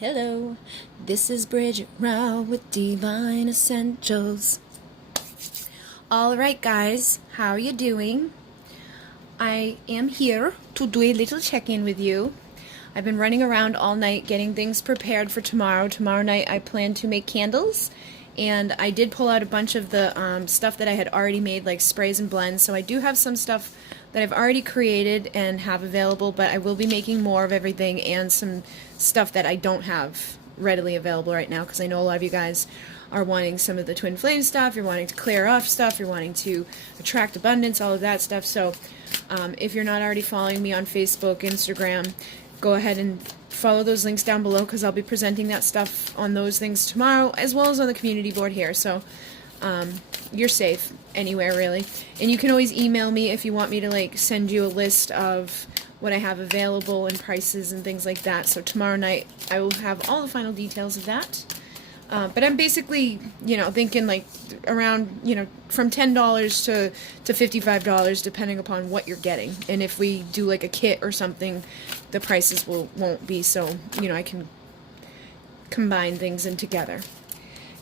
Hello, this is Bridget Rau with Divine Essentials. Alright guys, how are you doing? I am here to do a little check-in with you. I've been running around all night getting things prepared for tomorrow. Tomorrow night I plan to make candles, and I did pull out a bunch of the stuff that I had already made, like sprays and blends, so I do have some stuff that I've already created and have available, but I will be making more of everything and some stuff that I don't have readily available right now, because I know a lot of you guys are wanting some of the twin flame stuff, you're wanting to clear off stuff, you're wanting to attract abundance, all of that stuff. So if you're not already following me on Facebook, Instagram, go ahead and follow those links down below, because I'll be presenting that stuff on those things tomorrow, as well as on the community board here. So you're safe anywhere, really. And you can always email me if you want me to like send you a list of what I have available and prices and things like that. So tomorrow night I will have all the final details of that. But I'm basically, thinking like around, from $10 to $55, depending upon what you're getting. And if we do like a kit or something, the prices won't be so, I can combine things in together.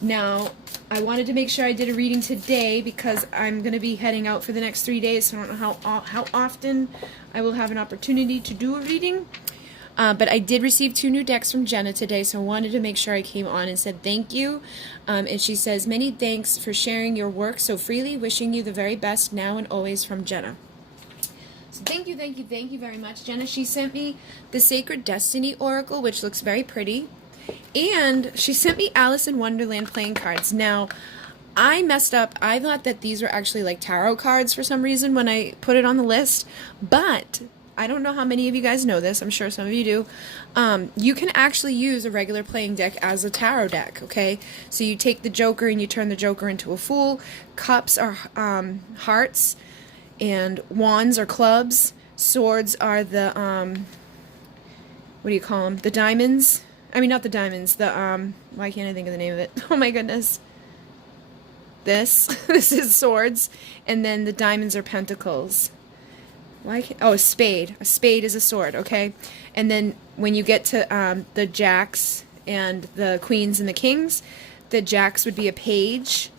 Now, I wanted to make sure I did a reading today because I'm going to be heading out for the next 3 days, so I don't know how often I will have an opportunity to do a reading. But I did receive 2 new decks from Jenna today, so I wanted to make sure I came on and said thank you. And she says, "Many thanks for sharing your work so freely. Wishing you the very best now and always, from Jenna." So thank you very much, Jenna. She sent me the Sacred Destiny Oracle, which looks very pretty. And she sent me Alice in Wonderland playing cards. Now, I messed up. I thought that these were actually like tarot cards for some reason when I put it on the list. But I don't know how many of you guys know this. I'm sure some of you do. You can actually use a regular playing deck as a tarot deck, okay? So you take the Joker and you turn the Joker into a Fool. Cups are hearts, and wands are clubs. Swords are the, what do you call them? The diamonds. I mean, not the diamonds. The, why can't I think of the name of it? Oh my goodness. This is swords. And then the diamonds are pentacles. Oh, a spade. A spade is a sword, okay? And then when you get to the jacks and the queens and the kings, the jacks would be a page,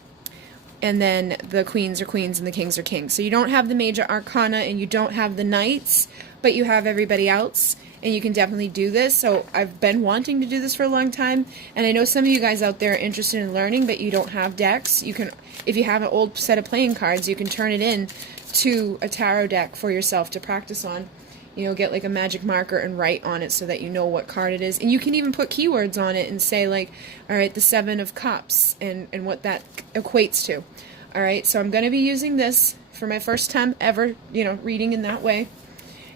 and then the queens are queens and the kings are kings. So you don't have the major arcana and you don't have the knights, but you have everybody else, and you can definitely do this. So I've been wanting to do this for a long time, and I know some of you guys out there are interested in learning, but you don't have decks. You can, if you have an old set of playing cards, you can turn it in to a tarot deck for yourself to practice on. Get like a magic marker and write on it so that you know what card it is. And you can even put keywords on it and say like, all right, the 7 of Cups and what that equates to. All right, so I'm going to be using this for my first time ever, reading in that way.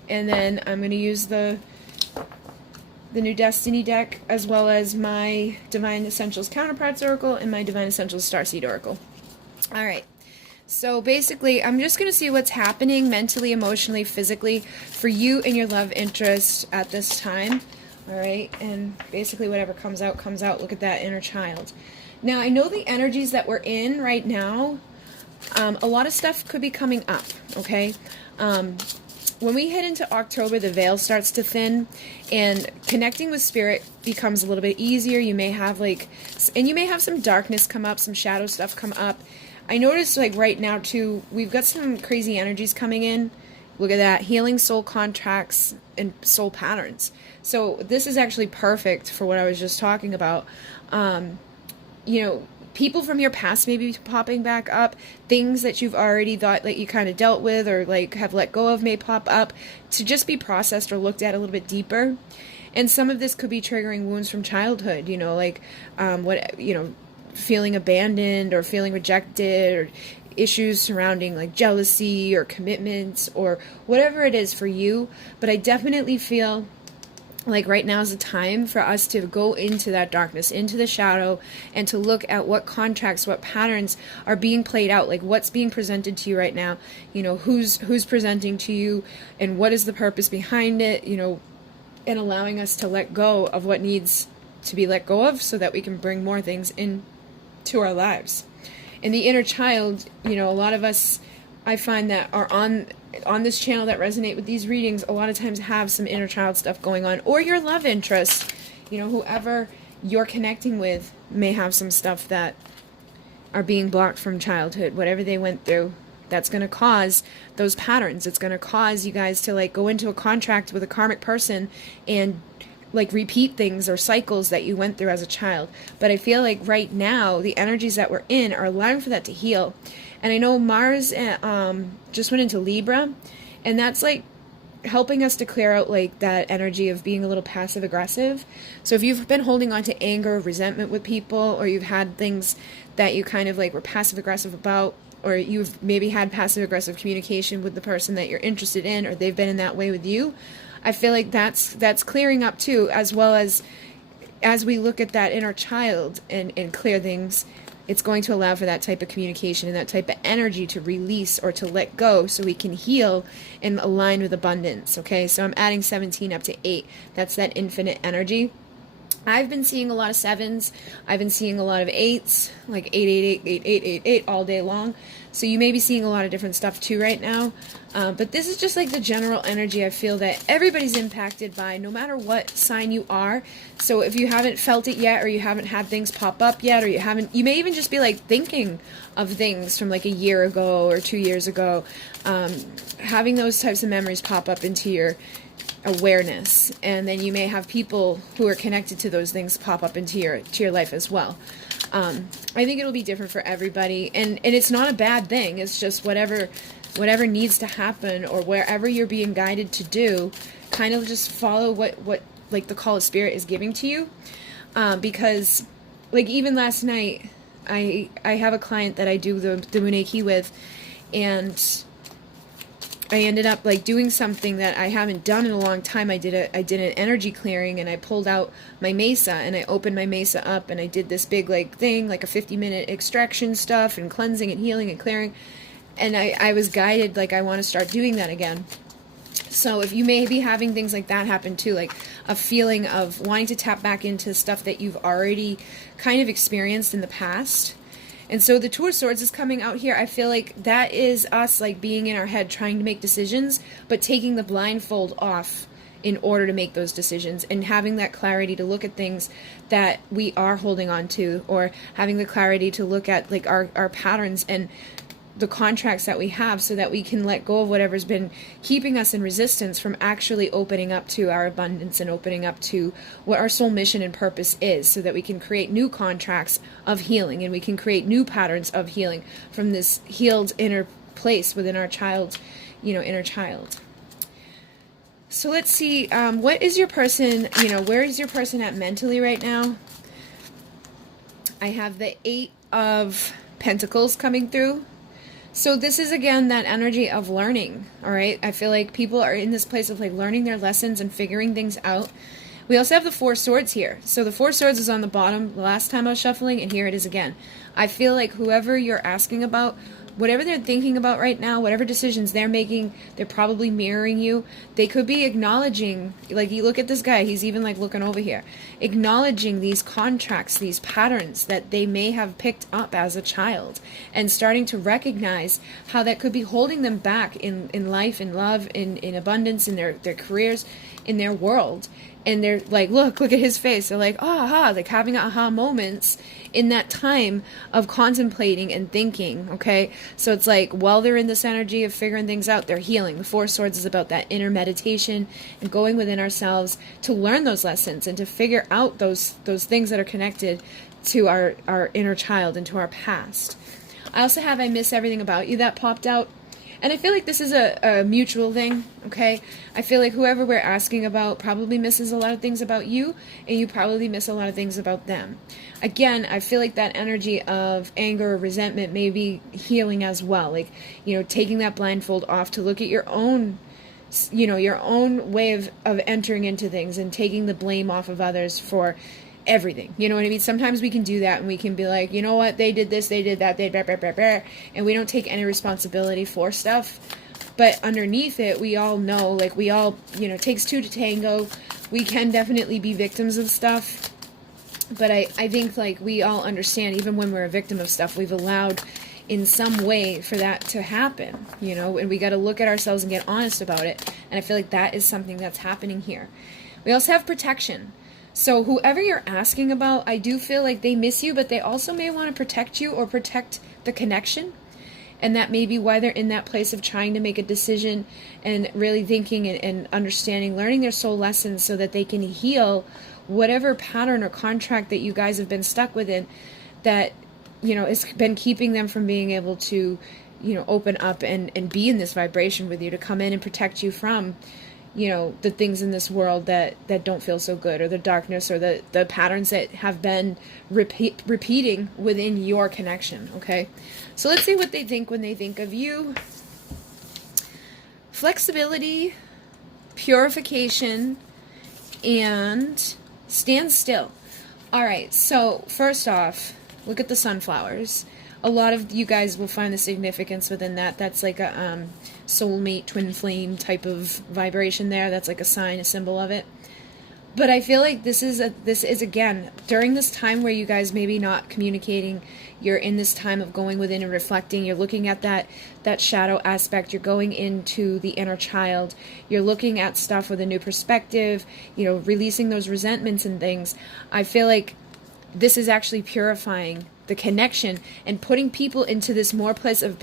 And then I'm going to use the new Destiny deck, as well as my Divine Essentials Counterparts Oracle and my Divine Essentials Starseed Oracle. All right. So basically, I'm just going to see what's happening mentally, emotionally, physically for you and your love interest at this time. All right, and basically whatever comes out, comes out. Look at that inner child. Now, I know the energies that we're in right now, a lot of stuff could be coming up, okay? When we head into October, the veil starts to thin, and connecting with spirit becomes a little bit easier. You may have and you may have some darkness come up, some shadow stuff come up. I noticed like right now too, we've got some crazy energies coming in. Look at that, healing soul contracts and soul patterns. So this is actually perfect for what I was just talking about. People from your past may be popping back up. Things that you've already thought that you kind of dealt with or like have let go of may pop up to just be processed or looked at a little bit deeper. And some of this could be triggering wounds from childhood, feeling abandoned or feeling rejected, or issues surrounding like jealousy or commitments or whatever it is for you. But I definitely feel like right now is the time for us to go into that darkness, into the shadow, and to look at what contracts, what patterns are being played out, like what's being presented to you right now, who's presenting to you, and what is the purpose behind it, and allowing us to let go of what needs to be let go of so that we can bring more things into our lives. And the inner child, a lot of us, I find that are on this channel that resonate with these readings, a lot of times have some inner child stuff going on, or your love interest You know, whoever you're connecting with may have some stuff that are being blocked from childhood, whatever they went through. That's going to cause those patterns. It's going to cause you guys to like go into a contract with a karmic person and like repeat things or cycles that you went through as a child. But I feel like right now the energies that we're in are allowing for that to heal. And I know Mars just went into Libra, and that's like helping us to clear out like that energy of being a little passive aggressive. So if you've been holding on to anger or resentment with people, or you've had things that you kind of like were passive aggressive about, or you've maybe had passive aggressive communication with the person that you're interested in, or they've been in that way with you, I feel like that's clearing up too, as well as we look at that inner child and clear things. It's going to allow for that type of communication and that type of energy to release or to let go, so we can heal and align with abundance. Okay, so I'm adding 17 up to 8. That's that infinite energy. I've been seeing a lot of 7s. I've been seeing a lot of 8s, like 8 all day long. So you may be seeing a lot of different stuff too right now. But this is just like the general energy I feel that everybody's impacted by, no matter what sign you are. So if you haven't felt it yet, or you haven't had things pop up yet, or you may even just be like thinking of things from like a year ago or 2 years ago, having those types of memories pop up into your awareness, and then you may have people who are connected to those things pop up into your life as well. I think it'll be different for everybody, and it's not a bad thing. It's just whatever needs to happen, or wherever you're being guided to do, kind of just follow what like the call of spirit is giving to you. Because like even last night, I have a client that I do the Muneki with, and I ended up like doing something that I haven't done in a long time. I did an energy clearing, and I pulled out my mesa, and I opened my mesa up, and I did this big like thing, like a 50-minute extraction stuff and cleansing and healing and clearing. And I was guided, like, I want to start doing that again. So if you may be having things like that happen too, like a feeling of wanting to tap back into stuff that you've already kind of experienced in the past. And so the Two of Swords is coming out here. I feel like that is us like being in our head trying to make decisions, but taking the blindfold off in order to make those decisions, and having that clarity to look at things that we are holding on to, or having the clarity to look at like our patterns and the contracts that we have, so that we can let go of whatever's been keeping us in resistance from actually opening up to our abundance and opening up to what our soul mission and purpose is, so that we can create new contracts of healing, and we can create new patterns of healing from this healed inner place within our child, inner child. So let's see, what is your person, where is your person at mentally right now? I have the 8 of Pentacles coming through. So this is, again, that energy of learning, all right? I feel like people are in this place of, like, learning their lessons and figuring things out. We also have the 4 Swords here. So the 4 Swords is on the bottom the last time I was shuffling, and here it is again. I feel like whoever you're asking about, whatever they're thinking about right now, whatever decisions they're making, they're probably mirroring you. They could be acknowledging, like, you look at this guy, he's even, like, looking over here, acknowledging these contracts, these patterns that they may have picked up as a child, and starting to recognize how that could be holding them back in life, in love, in abundance, in their careers, in their world. And they're like, look at his face. They're like, aha, like having aha moments in that time of contemplating and thinking, okay? So it's like, while they're in this energy of figuring things out, they're healing. The 4 Swords is about that inner meditation and going within ourselves to learn those lessons and to figure out those things that are connected to our inner child and to our past. I also have I Miss Everything About You that popped out. And I feel like this is a mutual thing, okay? I feel like whoever we're asking about probably misses a lot of things about you, and you probably miss a lot of things about them. Again, I feel like that energy of anger or resentment may be healing as well. Like, taking that blindfold off to look at your own, your own way of entering into things, and taking the blame off of others for everything. You know what I mean? Sometimes we can do that, and we can be like, you know what, they did this, they did that, they blah, blah, blah, blah, and we don't take any responsibility for stuff. But underneath it, we all know, like, we all, takes 2 to tango. We can definitely be victims of stuff. But I think, like, we all understand, even when we're a victim of stuff, we've allowed in some way for that to happen, and we got to look at ourselves and get honest about it. And I feel like that is something that's happening here. We also have protection. So whoever you're asking about, I do feel like they miss you, but they also may want to protect you or protect the connection. And that may be why they're in that place of trying to make a decision and really thinking and understanding, learning their soul lessons so that they can heal whatever pattern or contract that you guys have been stuck within that, you know, has been keeping them from being able to, you know, open up and be in this vibration with you, to come in and protect you from, you know, the things in this world that don't feel so good, or the darkness, or the patterns that have been repeating within your connection. Okay, so let's see what they think when they think of you. Flexibility, purification, and stand still. All right, so first off, look at the sunflowers. A lot of you guys will find the significance within that. That's like a soulmate, twin flame type of vibration there. That's like a sign, a symbol of it. But I feel like this is again, during this time where you guys maybe not communicating, you're in this time of going within and reflecting. You're looking at that shadow aspect. You're going into the inner child. You're looking at stuff with a new perspective, you know, releasing those resentments and things. I feel like this is actually purifying the connection and putting people into this more place of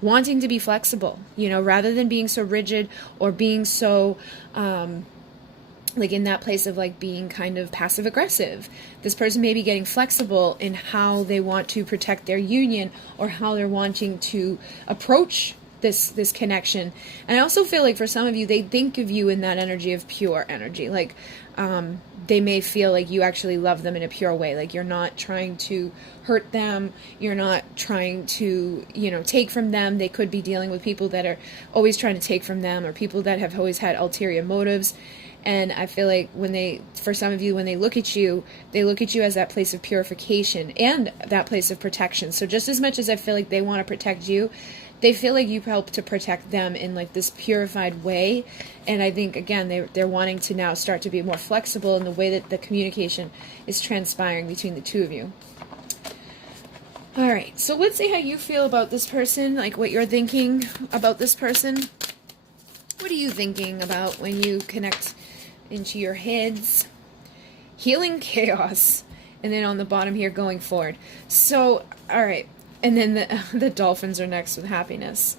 wanting to be flexible, you know, rather than being so rigid or being so, like in that place of like being kind of passive aggressive. This person may be getting flexible in how they want to protect their union or how they're wanting to approach this connection. And I also feel like for some of you, they think of you in that energy of pure energy. Like, they may feel like you actually love them in a pure way. Like you're not trying to hurt them. You're not trying to, you know, take from them. They could be dealing with people that are always trying to take from them, or people that have always had ulterior motives. And I feel like for some of you, when they look at you as that place of purification and that place of protection. So just as much as I feel like they want to protect you, they feel like you help to protect them in like this purified way. And I think, again, they're wanting to now start to be more flexible in the way that the communication is transpiring between the two of you. All right, so let's see how you feel about this person, like what you're thinking about this person. What are you thinking about when you connect into your heads? Healing chaos. And then on the bottom here, going forward. So, all right. And then the dolphins are next with happiness,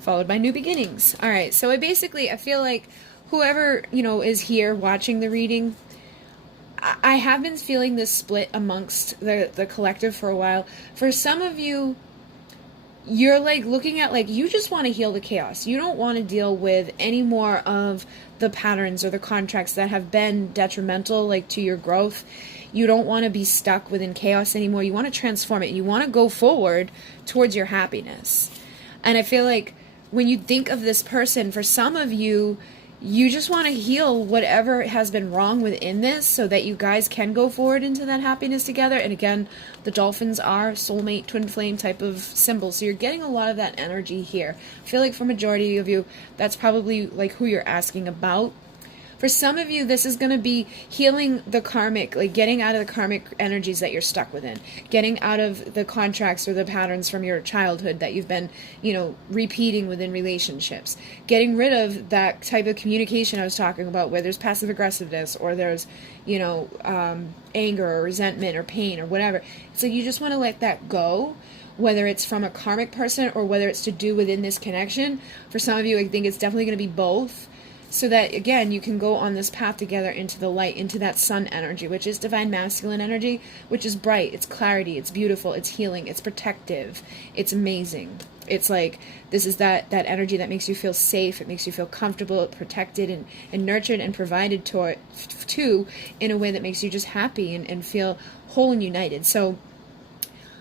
followed by new beginnings. All right, so I feel like whoever, you know, is here watching the reading, I have been feeling this split amongst the collective for a while. For some of you, you're like looking at like you just want to heal the chaos. You don't want to deal with any more of the patterns or the contracts that have been detrimental, like to your growth. You don't want to be stuck within chaos anymore. You want to transform it. You want to go forward towards your happiness. And I feel like when you think of this person, for some of you, you just want to heal whatever has been wrong within this so that you guys can go forward into that happiness together. And again, the dolphins are soulmate, twin flame type of symbols. So you're getting a lot of that energy here. I feel like for majority of you, that's probably like who you're asking about. For some of you, this is going to be healing the karmic, like getting out of the karmic energies that you're stuck within, getting out of the contracts or the patterns from your childhood that you've been, you know, repeating within relationships, getting rid of that type of communication I was talking about where there's passive aggressiveness or there's, you know, anger or resentment or pain or whatever. It's like you just want to let that go, whether it's from a karmic person or whether it's to do within this connection. For some of you, I think it's definitely going to be both. So that, again, you can go on this path together into the light, into that sun energy, which is divine masculine energy, which is bright, it's clarity, it's beautiful, it's healing, it's protective, it's amazing. It's like, this is that energy that makes you feel safe, it makes you feel comfortable, protected, and nurtured and provided to in a way that makes you just happy and feel whole and united. So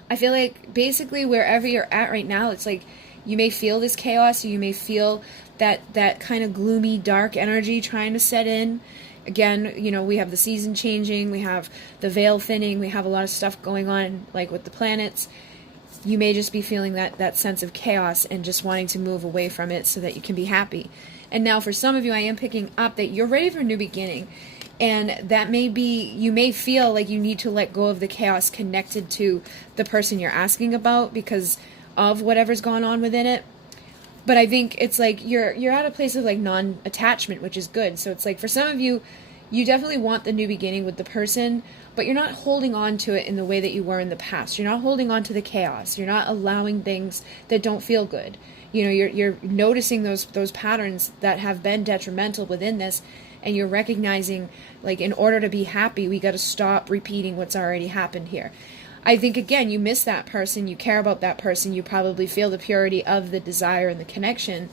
I feel like basically wherever you're at right now, it's like you may feel this chaos, or you may feel that kind of gloomy, dark energy trying to set in. Again, you know, we have the season changing, we have the veil thinning, we have a lot of stuff going on, like with the planets. You may just be feeling that sense of chaos and just wanting to move away from it so that you can be happy. And now for some of you, I am picking up that you're ready for a new beginning. And that may be, you may feel like you need to let go of the chaos connected to the person you're asking about because of whatever's gone on within it. But I think it's like you're at a place of like non-attachment, which is good. So it's like for some of you, you definitely want the new beginning with the person, but you're not holding on to it in the way that you were in the past. You're not holding on to the chaos. You're not allowing things that don't feel good. You know, you're noticing those patterns that have been detrimental within this, and you're recognizing, like, in order to be happy, we got to stop repeating what's already happened here. I think, again, you miss that person, you care about that person, you probably feel the purity of the desire and the connection,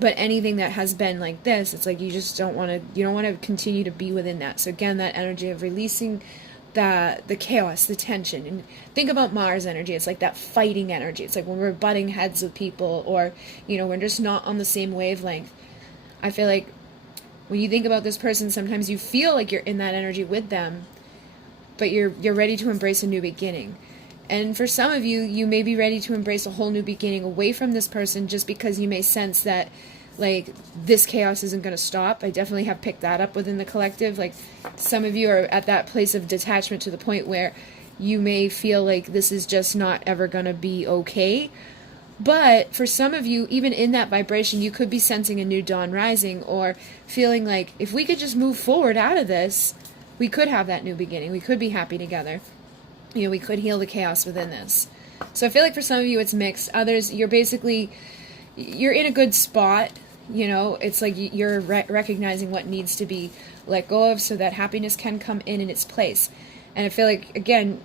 but anything that has been like this, it's like you just don't want to continue to be within that. So again, that energy of releasing the chaos, the tension. And think about Mars energy. It's like that fighting energy. It's like when we're butting heads with people, or, you know, we're just not on the same wavelength. I feel like when you think about this person, sometimes you feel like you're in that energy with them, but you're ready to embrace a new beginning. And for some of you, you may be ready to embrace a whole new beginning away from this person, just because you may sense that, like, this chaos isn't going to stop. I definitely have picked that up within the collective. Like, some of you are at that place of detachment to the point where you may feel like this is just not ever going to be okay. But for some of you, even in that vibration, you could be sensing a new dawn rising, or feeling like, if we could just move forward out of this, we could have that new beginning. We could be happy together. You know, we could heal the chaos within this. So I feel like for some of you it's mixed. Others, you're in a good spot. You know, it's like you're recognizing what needs to be let go of so that happiness can come in its place. And I feel like, again,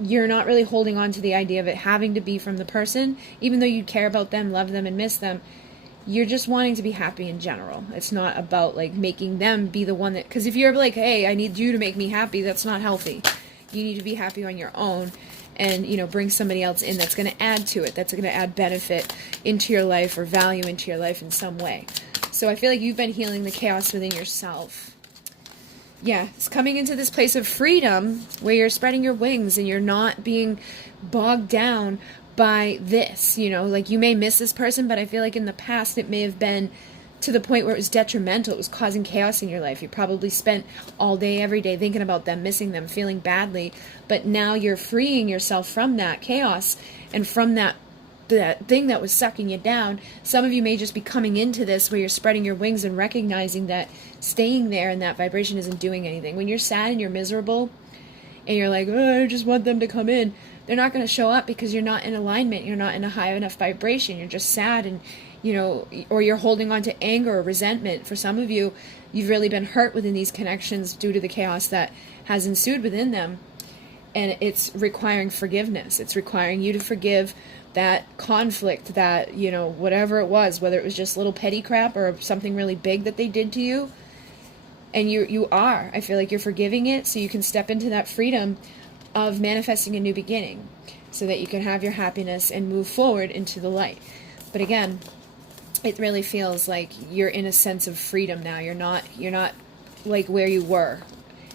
you're not really holding on to the idea of it having to be from the person, even though you care about them, love them, and miss them. You're just wanting to be happy in general. It's not about, like, making them be the one that, because if you're like, hey, I need you to make me happy, that's not healthy. You need to be happy on your own, and, you know, bring somebody else in that's going to add to it, that's going to add benefit into your life or value into your life in some way. So I feel like you've been healing the chaos within yourself. Yeah, it's coming into this place of freedom where you're spreading your wings and you're not being bogged down by this. You know, like, you may miss this person, but I feel like in the past it may have been to the point where it was detrimental. It was causing chaos in your life. You probably spent all day, every day thinking about them, missing them, feeling badly. But now you're freeing yourself from that chaos and from that thing that was sucking you down. Some of you may just be coming into this where you're spreading your wings and recognizing that staying there in that vibration isn't doing anything. When you're sad and you're miserable and you're like, oh, I just want them to come in, they're not going to show up because you're not in alignment. You're not in a high enough vibration. You're just sad, and, you know, or you're holding on to anger or resentment. For some of you, you've really been hurt within these connections due to the chaos that has ensued within them. And it's requiring forgiveness. It's requiring you to forgive that conflict, that, you know, whatever it was, whether it was just little petty crap or something really big that they did to you. And I feel like you're forgiving it so you can step into that freedom of manifesting a new beginning, so that you can have your happiness and move forward into the light. But again, it really feels like you're in a sense of freedom now. You're not like where you were.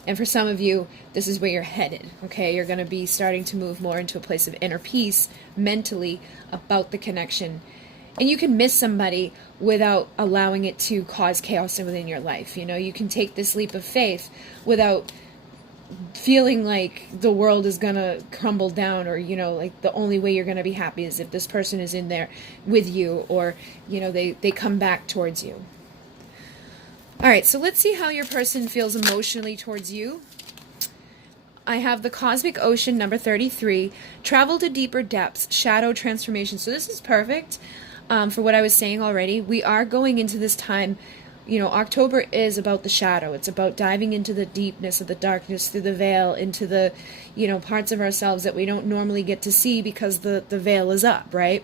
And for some of you, this is where you're headed, okay? You're going to be starting to move more into a place of inner peace mentally about the connection. And you can miss somebody without allowing it to cause chaos within your life. You know, you can take this leap of faith without feeling like the world is going to crumble down, or, you know, like the only way you're going to be happy is if this person is in there with you, or, you know, they come back towards you. All right, so let's see how your person feels emotionally towards you. I have the Cosmic Ocean, number 33, travel to deeper depths, shadow transformation. So this is perfect for what I was saying already. We are going into this time. You know, October is about the shadow. It's about diving into the deepness of the darkness, through the veil, into the, you know, parts of ourselves that we don't normally get to see because the veil is up, right?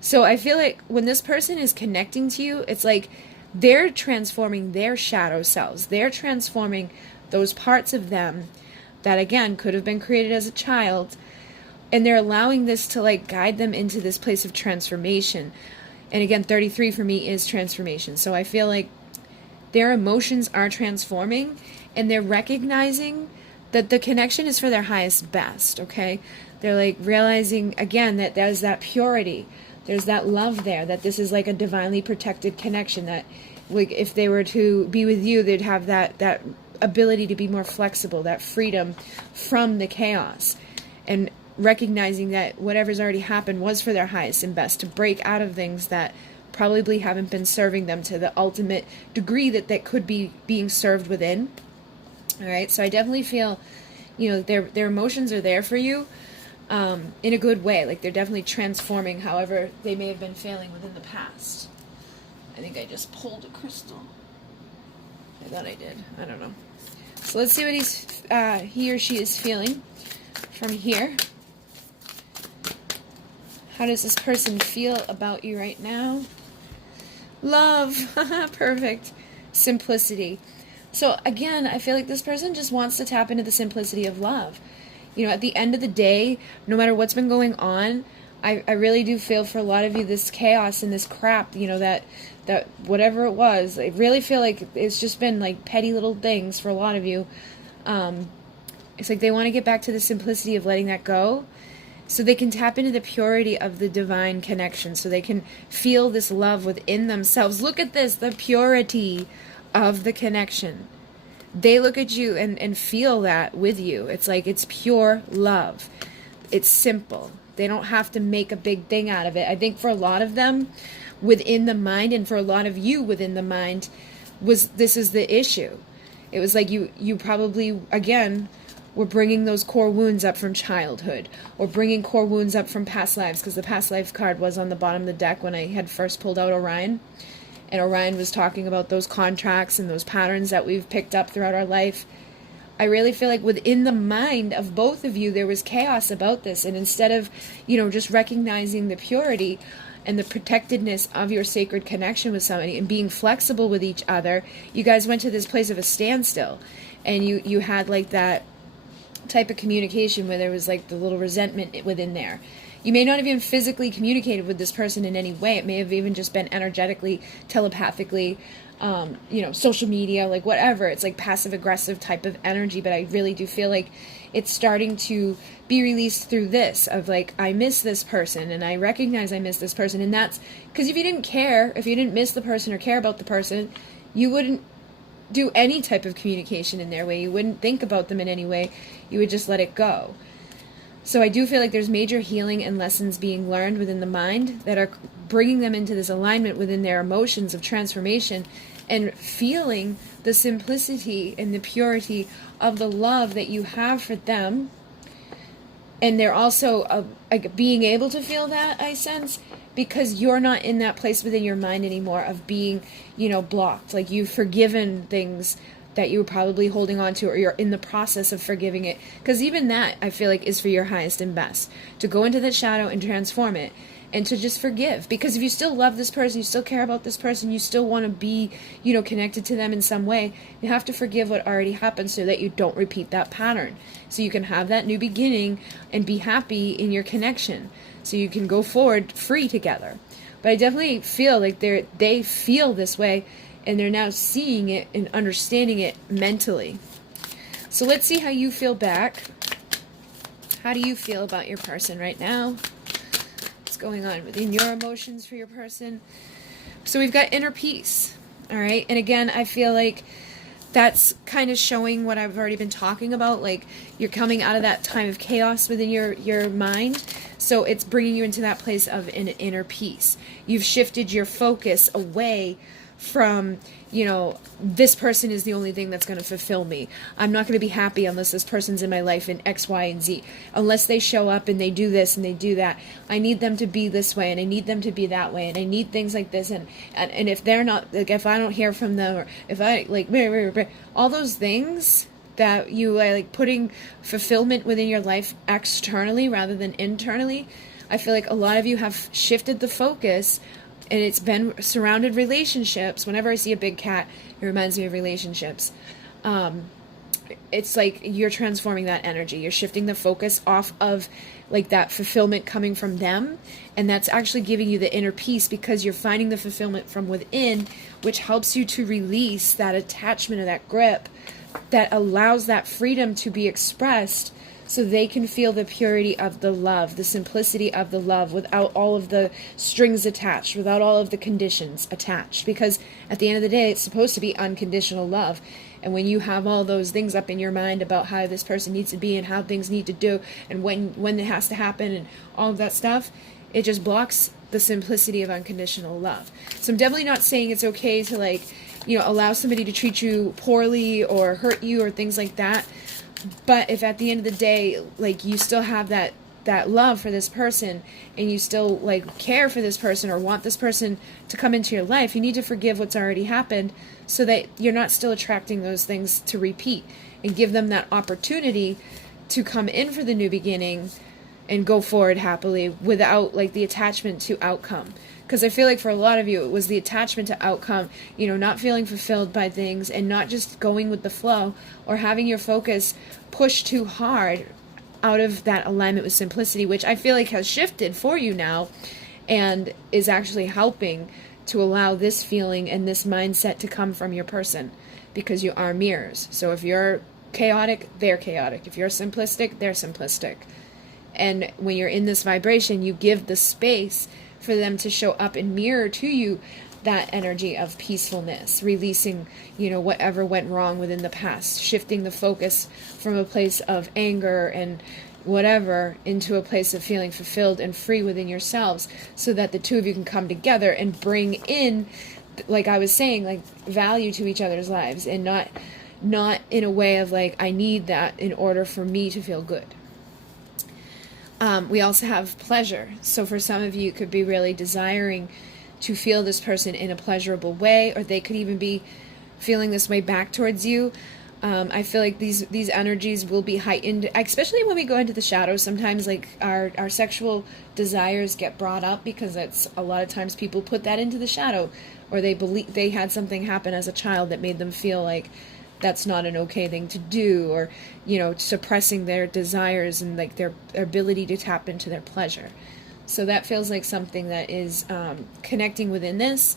So I feel like when this person is connecting to you, it's like they're transforming their shadow selves. They're transforming those parts of them that, again, could have been created as a child. And they're allowing this to, like, guide them into this place of transformation. And again, 33 for me is transformation. So I feel like their emotions are transforming, and they're recognizing that the connection is for their highest best, okay? They're, like, realizing, again, that there's that purity. There's that love there, that this is like a divinely protected connection, that, like, if they were to be with you, they'd have that ability to be more flexible, that freedom from the chaos. And recognizing that whatever's already happened was for their highest and best, to break out of things that probably haven't been serving them to the ultimate degree that could be being served within. All right, so I definitely feel, you know, their emotions are there for you in a good way. Like they're definitely transforming however they may have been failing within the past. I think I just pulled a crystal. I thought I did. I don't know. So let's see what he or she is feeling from here. How does this person feel about you right now? Love. Perfect. Simplicity. So again, I feel like this person just wants to tap into the simplicity of love. You know, at the end of the day, no matter what's been going on, I really do feel for a lot of you this chaos and this crap, you know, that whatever it was, I really feel like it's just been like petty little things for a lot of you. It's like they want to get back to the simplicity of letting that go so they can tap into the purity of the divine connection, so they can feel this love within themselves. Look at this, the purity of the connection. They look at you and feel that with you. It's like it's pure love. It's simple. They don't have to make a big thing out of it. I think for a lot of them within the mind, and for a lot of you within the mind, this is the issue. It was like you probably, again, were bringing those core wounds up from childhood, or bringing core wounds up from past lives, because the past life card was on the bottom of the deck when I had first pulled out Orion. And Orion was talking about those contracts and those patterns that we've picked up throughout our life. I really feel like within the mind of both of you, there was chaos about this. And instead of, you know, just recognizing the purity and the protectedness of your sacred connection with somebody and being flexible with each other, you guys went to this place of a standstill. And you had like that type of communication where there was like the little resentment within there. You may not have even physically communicated with this person in any way. It may have even just been energetically, telepathically, you know, social media, like whatever. It's like passive aggressive type of energy, but I really do feel like it's starting to be released through this of like, I miss this person and I recognize I miss this person. And that's because if you didn't care, if you didn't miss the person or care about the person, you wouldn't do any type of communication in their way. You wouldn't think about them in any way. You would just let it go. So I do feel like there's major healing and lessons being learned within the mind that are bringing them into this alignment within their emotions of transformation and feeling the simplicity and the purity of the love that you have for them. And they're also like being able to feel that, I sense, because you're not in that place within your mind anymore of being, you know, blocked. Like you've forgiven things that you were probably holding on to, or you're in the process of forgiving it. Because even that, I feel like, is for your highest and best. To go into that shadow and transform it, and to just forgive. Because if you still love this person, you still care about this person, you still want to be, you know, connected to them in some way, you have to forgive what already happened so that you don't repeat that pattern. So you can have that new beginning and be happy in your connection. So you can go forward free together. But I definitely feel like they feel this way, and they're now seeing it and understanding it mentally. So let's see how you feel back. How do you feel about your person right now? What's going on within your emotions for your person? So we've got inner peace, all right? And again, I feel like that's kind of showing what I've already been talking about. Like you're coming out of that time of chaos within your mind. So it's bringing you into that place of an inner peace. You've shifted your focus away from, you know, this person is the only thing that's going to fulfill me. I'm not going to be happy unless this person's in my life in X, Y, and Z. Unless they show up and they do this and they do that. I need them to be this way and I need them to be that way and I need things like this. And if they're not, like if I don't hear from them, or if I, like, all those things that you are like putting fulfillment within your life externally rather than internally, I feel like a lot of you have shifted the focus. And it's been surrounded relationships. Whenever I see a big cat, it reminds me of relationships. It's like you're transforming that energy. You're shifting the focus off of like that fulfillment coming from them. And that's actually giving you the inner peace because you're finding the fulfillment from within, which helps you to release that attachment or that grip that allows that freedom to be expressed, so they can feel the purity of the love, the simplicity of the love, without all of the strings attached, without all of the conditions attached. Because at the end of the day, it's supposed to be unconditional love. And when you have all those things up in your mind about how this person needs to be and how things need to do and when it has to happen and all of that stuff, it just blocks the simplicity of unconditional love. So I'm definitely not saying it's okay to, like, you know, allow somebody to treat you poorly or hurt you or things like that. But if at the end of the day, like, you still have that love for this person, and you still, like, care for this person or want this person to come into your life, you need to forgive what's already happened so that you're not still attracting those things to repeat, and give them that opportunity to come in for the new beginning and go forward happily without, like, the attachment to outcome. Because I feel like for a lot of you, it was the attachment to outcome, you know, not feeling fulfilled by things and not just going with the flow, or having your focus pushed too hard out of that alignment with simplicity, which I feel like has shifted for you now and is actually helping to allow this feeling and this mindset to come from your person, because you are mirrors. So if you're chaotic, they're chaotic. If you're simplistic, they're simplistic. And when you're in this vibration, you give the space for them to show up and mirror to you that energy of peacefulness, releasing, you know, whatever went wrong within the past, shifting the focus from a place of anger and whatever into a place of feeling fulfilled and free within yourselves, so that the two of you can come together and bring in, like I was saying, like, value to each other's lives, and not in a way of, like, I need that in order for me to feel good. We also have pleasure. So for some of you, it could be really desiring to feel this person in a pleasurable way, or they could even be feeling this way back towards you. I feel like these energies will be heightened, especially when we go into the shadows. Sometimes, like, our sexual desires get brought up, because that's a lot of times people put that into the shadow, or they believe they had something happen as a child that made them feel like that's not an okay thing to do, or, you know, suppressing their desires and, like, their ability to tap into their pleasure. So that feels like something that is connecting within this,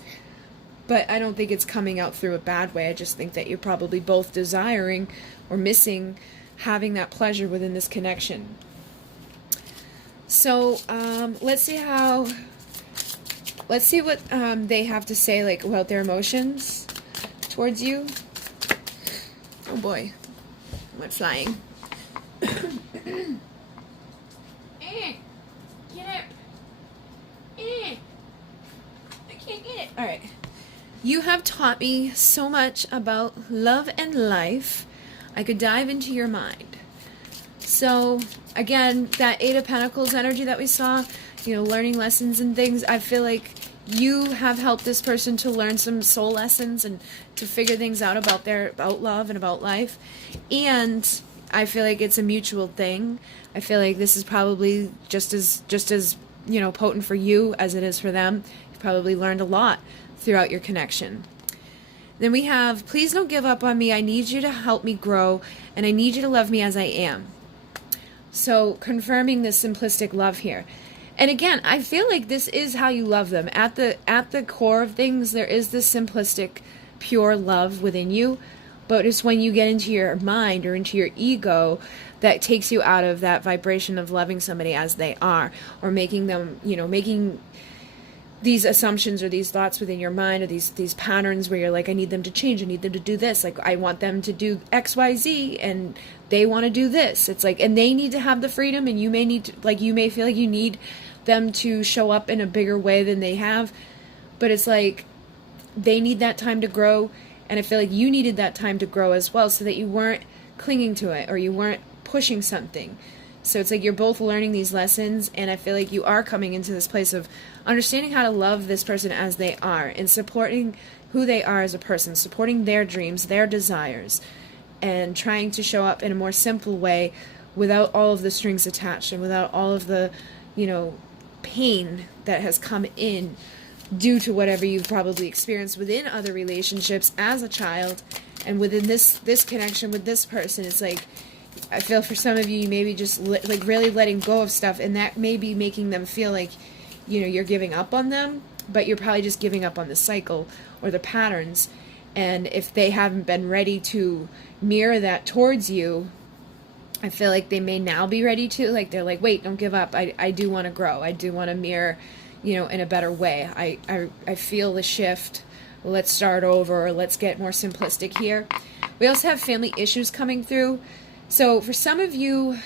but I don't think it's coming out through a bad way. I just think that you're probably both desiring or missing having that pleasure within this connection. So let's see what they have to say, like, about their emotions towards you. Oh boy, I went flying. Get up. I can't get it. Alright. You have taught me so much about love and life. I could dive into your mind. So, again, that Eight of Pentacles energy that we saw, you know, learning lessons and things, I feel like you have helped this person to learn some soul lessons and to figure things out about love and about life. And I feel like it's a mutual thing. I feel like this is probably just as you know, potent for you as it is for them. You've probably learned a lot throughout your connection. Then we have, please don't give up on me. I need you to help me grow, and I need you to love me as I am. So confirming this simplistic love here. And again, I feel like this is how you love them. At the core of things, there is this simplistic, pure love within you. But it's when you get into your mind or into your ego that takes you out of that vibration of loving somebody as they are, or making them, you know, making these assumptions or these thoughts within your mind, or these patterns where you're like, I need them to change, I need them to do this, like, I want them to do X, Y, Z, and they want to do this. It's like, and they need to have the freedom, and you may need to, like, you may feel like you need them to show up in a bigger way than they have, but it's like they need that time to grow, and I feel like you needed that time to grow as well, so that you weren't clinging to it, or you weren't pushing something. So it's like you're both learning these lessons, and I feel like you are coming into this place of understanding how to love this person as they are, and supporting who they are as a person, supporting their dreams, their desires, and trying to show up in a more simple way without all of the strings attached, and without all of the, you know, pain that has come in due to whatever you've probably experienced within other relationships as a child, and within this connection with this person. It's like, I feel for some of you, you may be just like really letting go of stuff, and that may be making them feel like, you know, you're giving up on them, but you're probably just giving up on the cycle or the patterns. And if they haven't been ready to mirror that towards you, I feel like they may now be ready to, like, they're like, wait, don't give up. I do want to grow. I do want to mirror, you know, in a better way. I feel the shift. Let's start over, or let's get more simplistic here. We also have family issues coming through. So for some of you,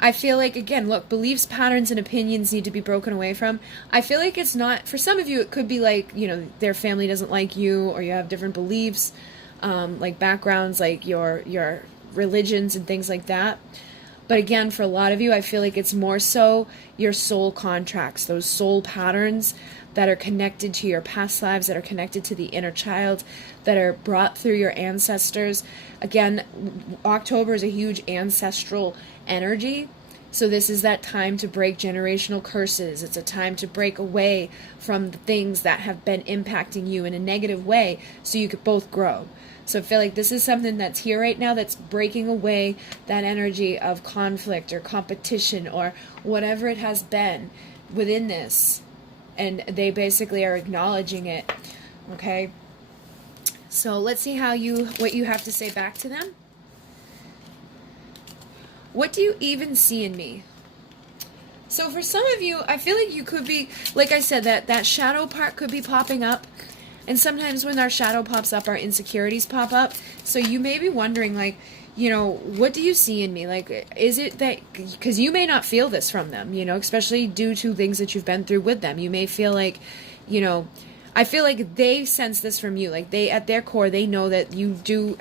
I feel like, again, look, beliefs, patterns, and opinions need to be broken away from. I feel like it's not, for some of you, it could be like, you know, their family doesn't like you, or you have different beliefs, like backgrounds, like your religions and things like that. But again, for a lot of you, I feel like it's more so your soul contracts, those soul patterns that are connected to your past lives, that are connected to the inner child, that are brought through your ancestors. Again, October is a huge ancestral energy. So this is that time to break generational curses. It's a time to break away from the things that have been impacting you in a negative way so you could both grow. So I feel like this is something that's here right now that's breaking away that energy of conflict or competition or whatever it has been within this. And they basically are acknowledging it. Okay? So let's see what you have to say back to them. What do you even see in me? So for some of you, I feel like you could be, like I said, that shadow part could be popping up. And sometimes when our shadow pops up, our insecurities pop up. So you may be wondering, like, you know, what do you see in me? Like, is it that, because you may not feel this from them, you know, especially due to things that you've been through with them. You may feel like, you know, I feel like they sense this from you. Like they, at their core, they know that you do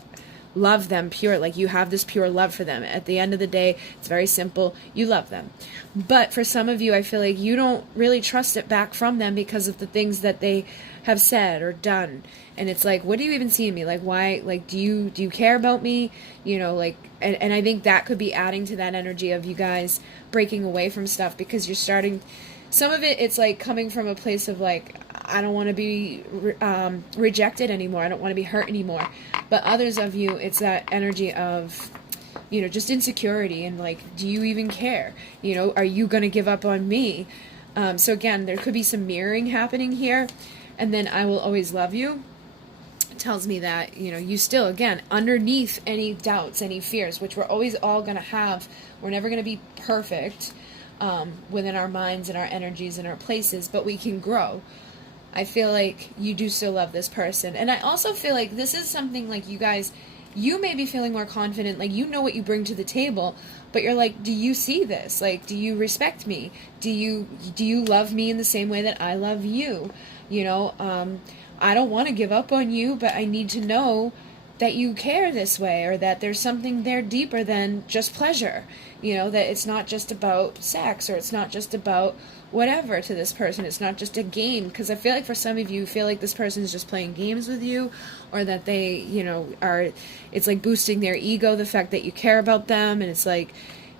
love them pure, like you have this pure love for them. At the end of the day, it's very simple. You love them. But for some of you, I feel like you don't really trust it back from them because of the things that they have said or done. And it's like, what do you even see in me? Like, why, like, do you care about me? You know, like, and I think that could be adding to that energy of you guys breaking away from stuff, because you're starting, some of it, it's like coming from a place of like, I don't want to be rejected anymore. I don't want to be hurt anymore. But others of you, it's that energy of, you know, just insecurity and like, do you even care? You know, are you going to give up on me? So again, there could be some mirroring happening here. And then I will always love you. It tells me that, you know, you still, again, underneath any doubts, any fears, which we're always all going to have. We're never going to be perfect within our minds and our energies and our places, but we can grow. I feel like you do still love this person. And I also feel like this is something like you guys, you may be feeling more confident, like you know what you bring to the table, but you're like, do you see this? Like, do you respect me? Do you love me in the same way that I love you? You know, I don't want to give up on you, but I need to know that you care this way, or that there's something there deeper than just pleasure. You know, that it's not just about sex, or it's not just about whatever to this person. It's not just a game, because I feel like for some of you feel like this person is just playing games with you, or that they, you know, it's like boosting their ego, the fact that you care about them. And it's like,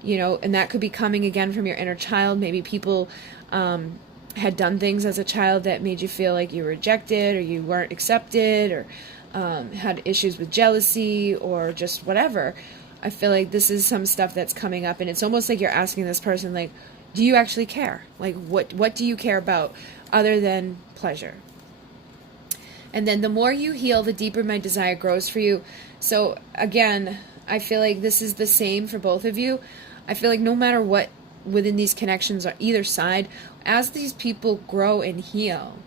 you know, and that could be coming again from your inner child. Maybe people had done things as a child that made you feel like you were rejected, or you weren't accepted, or had issues with jealousy, or just whatever. I feel like this is some stuff that's coming up, and it's almost like you're asking this person, like, do you actually care? Like, what do you care about other than pleasure? And then the more you heal, the deeper my desire grows for you. So again, I feel like this is the same for both of you. I feel like no matter what within these connections on either side, as these people grow and heal,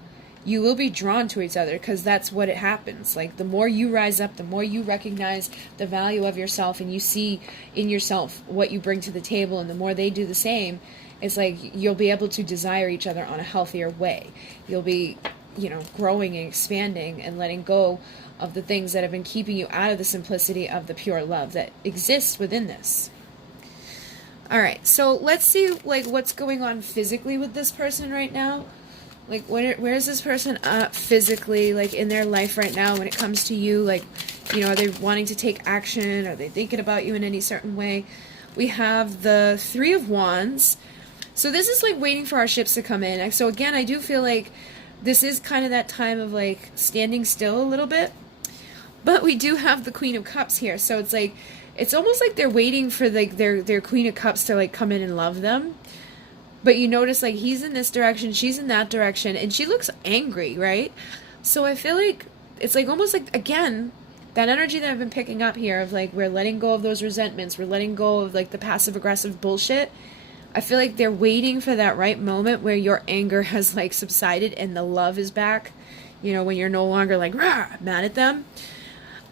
you will be drawn to each other, because that's what it happens. Like, the more you rise up, the more you recognize the value of yourself, and you see in yourself what you bring to the table, and the more they do the same, it's like you'll be able to desire each other on a healthier way. You'll be, you know, growing and expanding and letting go of the things that have been keeping you out of the simplicity of the pure love that exists within this. All right, so let's see, like, what's going on physically with this person right now. Like, where is this person physically, like, in their life right now when it comes to you? Like, you know, are they wanting to take action? Are they thinking about you in any certain way? We have the Three of Wands. So this is, like, waiting for our ships to come in. So, again, I do feel like this is kind of that time of, like, standing still a little bit. But we do have the Queen of Cups here. So it's, like, it's almost like they're waiting for, like, their Queen of Cups to, like, come in and love them. But you notice, like, he's in this direction, she's in that direction, and she looks angry, right? So I feel like it's, like, almost like, again, that energy that I've been picking up here of, like, we're letting go of those resentments, we're letting go of, like, the passive-aggressive bullshit. I feel like they're waiting for that right moment where your anger has, like, subsided and the love is back. You know, when you're no longer, like, rah, mad at them.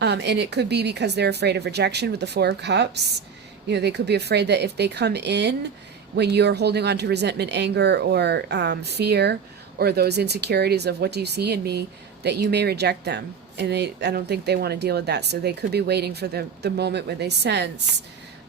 And it could be because they're afraid of rejection with the Four of Cups. You know, they could be afraid that if they come in when you're holding on to resentment, anger, or fear, or those insecurities of what do you see in me, that you may reject them. And I don't think they want to deal with that. So they could be waiting for the moment when they sense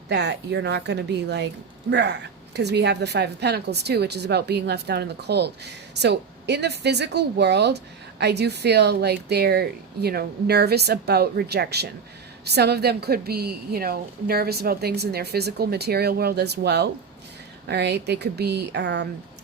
that you're not going to be like, because we have the Five of Pentacles too, which is about being left down in the cold. So in the physical world, I do feel like they're, you know, nervous about rejection. Some of them could be, you know, nervous about things in their physical material world as well. All right. They could be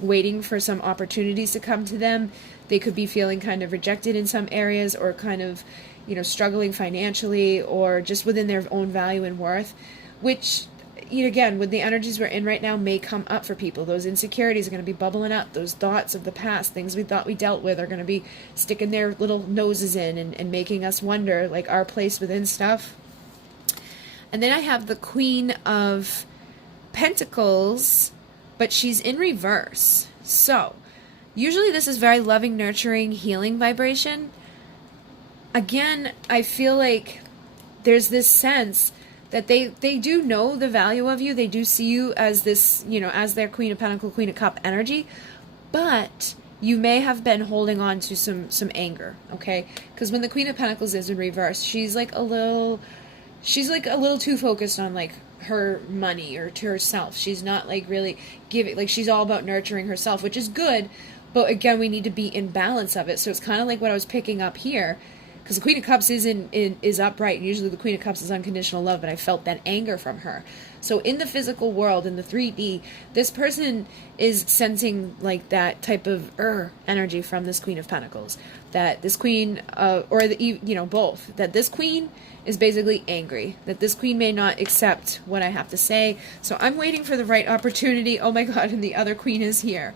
waiting for some opportunities to come to them. They could be feeling kind of rejected in some areas, or kind of, you know, struggling financially, or just within their own value and worth, which, you know, again, with the energies we're in right now, may come up for people. Those insecurities are going to be bubbling up. Those thoughts of the past, things we thought we dealt with, are going to be sticking their little noses in and making us wonder, like, our place within stuff. And then I have the Queen of Pentacles, but she's in reverse. So usually this is very loving, nurturing, healing vibration. Again, I feel like there's this sense that they do know the value of you. They do see you as this, you know, as their Queen of Pentacles, Queen of Cup energy, but you may have been holding on to some anger, okay? Because when the Queen of Pentacles is in reverse, she's like a little too focused on like her money or to herself. She's not like really giving, like she's all about nurturing herself, which is good, but again, we need to be in balance of it. So it's kind of like what I was picking up here, because the Queen of Cups is upright, and usually the Queen of Cups is unconditional love, but I felt that anger from her. So in the physical world, in the 3D, this person is sensing like that type of energy from this Queen of Pentacles. That this Queen, both, that this Queen is basically angry, that this Queen may not accept what I have to say. So I'm waiting for the right opportunity. Oh my God, and the other Queen is here.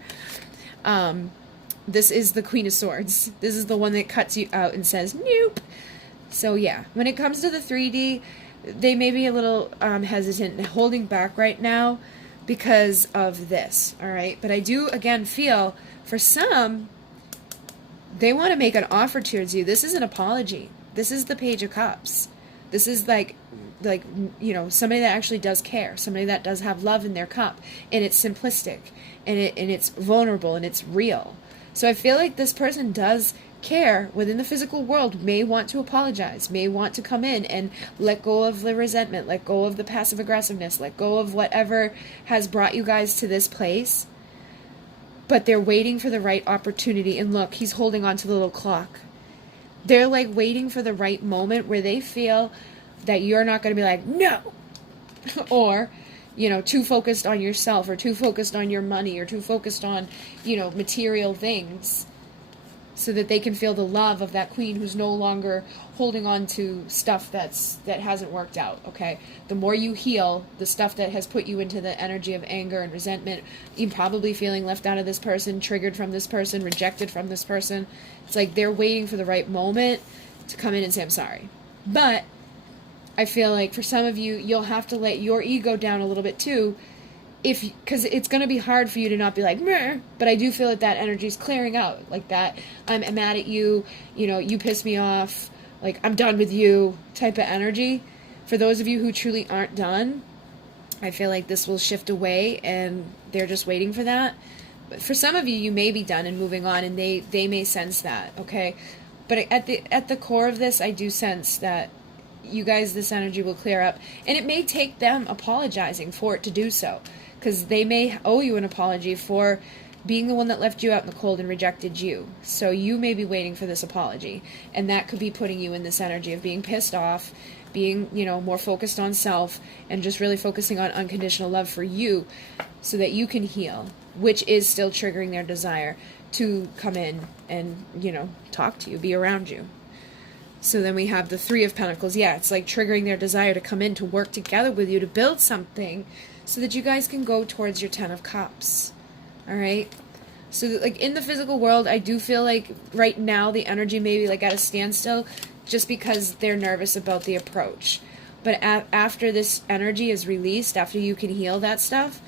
This is the Queen of Swords. This is the one that cuts you out and says, nope. So yeah, when it comes to the 3D, they may be a little hesitant and holding back right now because of this, all right? But I do, again, feel for some, they want to make an offer towards you. This is an apology. This is the Page of Cups. This is like, you know, somebody that actually does care, somebody that does have love in their cup, and it's simplistic, and it's vulnerable, and it's real. So I feel like this person does care within the physical world, may want to apologize, may want to come in and let go of the resentment, let go of the passive aggressiveness, let go of whatever has brought you guys to this place. But they're waiting for the right opportunity. And look, he's holding on to the little clock. They're like waiting for the right moment where they feel that you're not going to be like, no, or, you know, too focused on yourself, or too focused on your money, or too focused on, you know, material things, so that they can feel the love of that Queen who's no longer holding on to stuff that hasn't worked out, okay? The more you heal the stuff that has put you into the energy of anger and resentment, you're probably feeling left out of this person, triggered from this person, rejected from this person. It's like they're waiting for the right moment to come in and say, I'm sorry. But I feel like for some of you, you'll have to let your ego down a little bit too, because it's going to be hard for you to not be like, meh. But I do feel that energy is clearing out, like that I'm mad at you, you know, you piss me off, like I'm done with you type of energy. For those of you who truly aren't done, I feel like this will shift away, and they're just waiting for that. But for some of you, you may be done and moving on, and they may sense that, okay? But at the core of this, I do sense that you guys, this energy will clear up, and it may take them apologizing for it to do so, because they may owe you an apology for being the one that left you out in the cold and rejected you. So you may be waiting for this apology, and that could be putting you in this energy of being pissed off, being, you know, more focused on self, and just really focusing on unconditional love for you so that you can heal, which is still triggering their desire to come in and, you know, talk to you, be around you. So then we have the Three of Pentacles. Yeah, it's like triggering their desire to come in, to work together with you, to build something so that you guys can go towards your Ten of Cups. All right? So like in the physical world, I do feel like right now the energy may be like at a standstill just because they're nervous about the approach. But after this energy is released, after you can heal that stuff,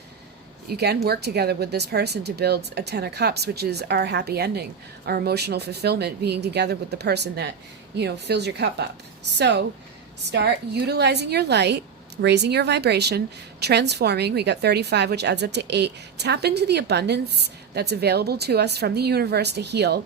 you can work together with this person to build a Ten of Cups, which is our happy ending, our emotional fulfillment, being together with the person that, you know, fills your cup up. So start utilizing your light, raising your vibration, transforming. We got 35, which adds up to 8. Tap into the abundance that's available to us from the universe to heal.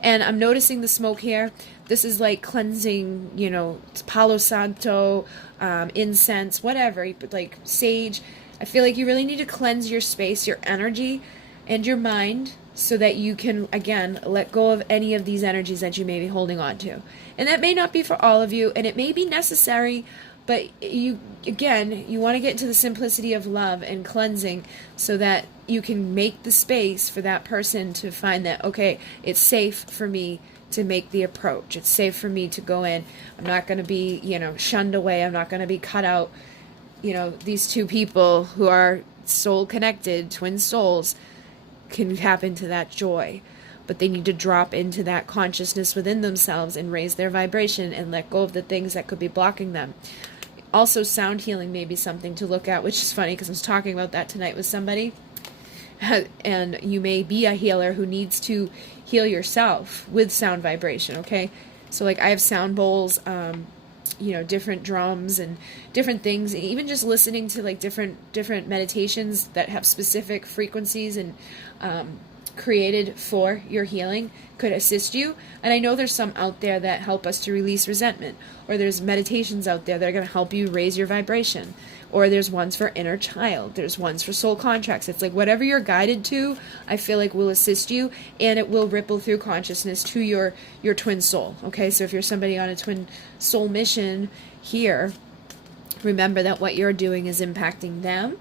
And I'm noticing the smoke here. This is like cleansing, you know, Palo Santo, incense, whatever, like sage. I feel like you really need to cleanse your space, your energy, and your mind, so that you can, again, let go of any of these energies that you may be holding on to. And that may not be for all of you, and it may be necessary, but you, again, you want to get into the simplicity of love and cleansing so that you can make the space for that person to find that, okay, it's safe for me to make the approach. It's safe for me to go in. I'm not going to be, you know, shunned away. I'm not going to be cut out. You know, these two people who are soul connected, twin souls, can tap into that joy. But they need to drop into that consciousness within themselves and raise their vibration and let go of the things that could be blocking them. Also, sound healing may be something to look at, which is funny because I was talking about that tonight with somebody. And you may be a healer who needs to heal yourself with sound vibration, okay? So, like, I have sound bowls, you know, different drums and different things. Even just listening to, like, different meditations that have specific frequencies and created for your healing could assist you. And I know there's some out there that help us to release resentment, or there's meditations out there that are going to help you raise your vibration, or there's ones for inner child, there's ones for soul contracts. It's like whatever you're guided to, I feel like will assist you, and it will ripple through consciousness to your twin soul. Okay, so if you're somebody on a twin soul mission here, remember that what you're doing is impacting them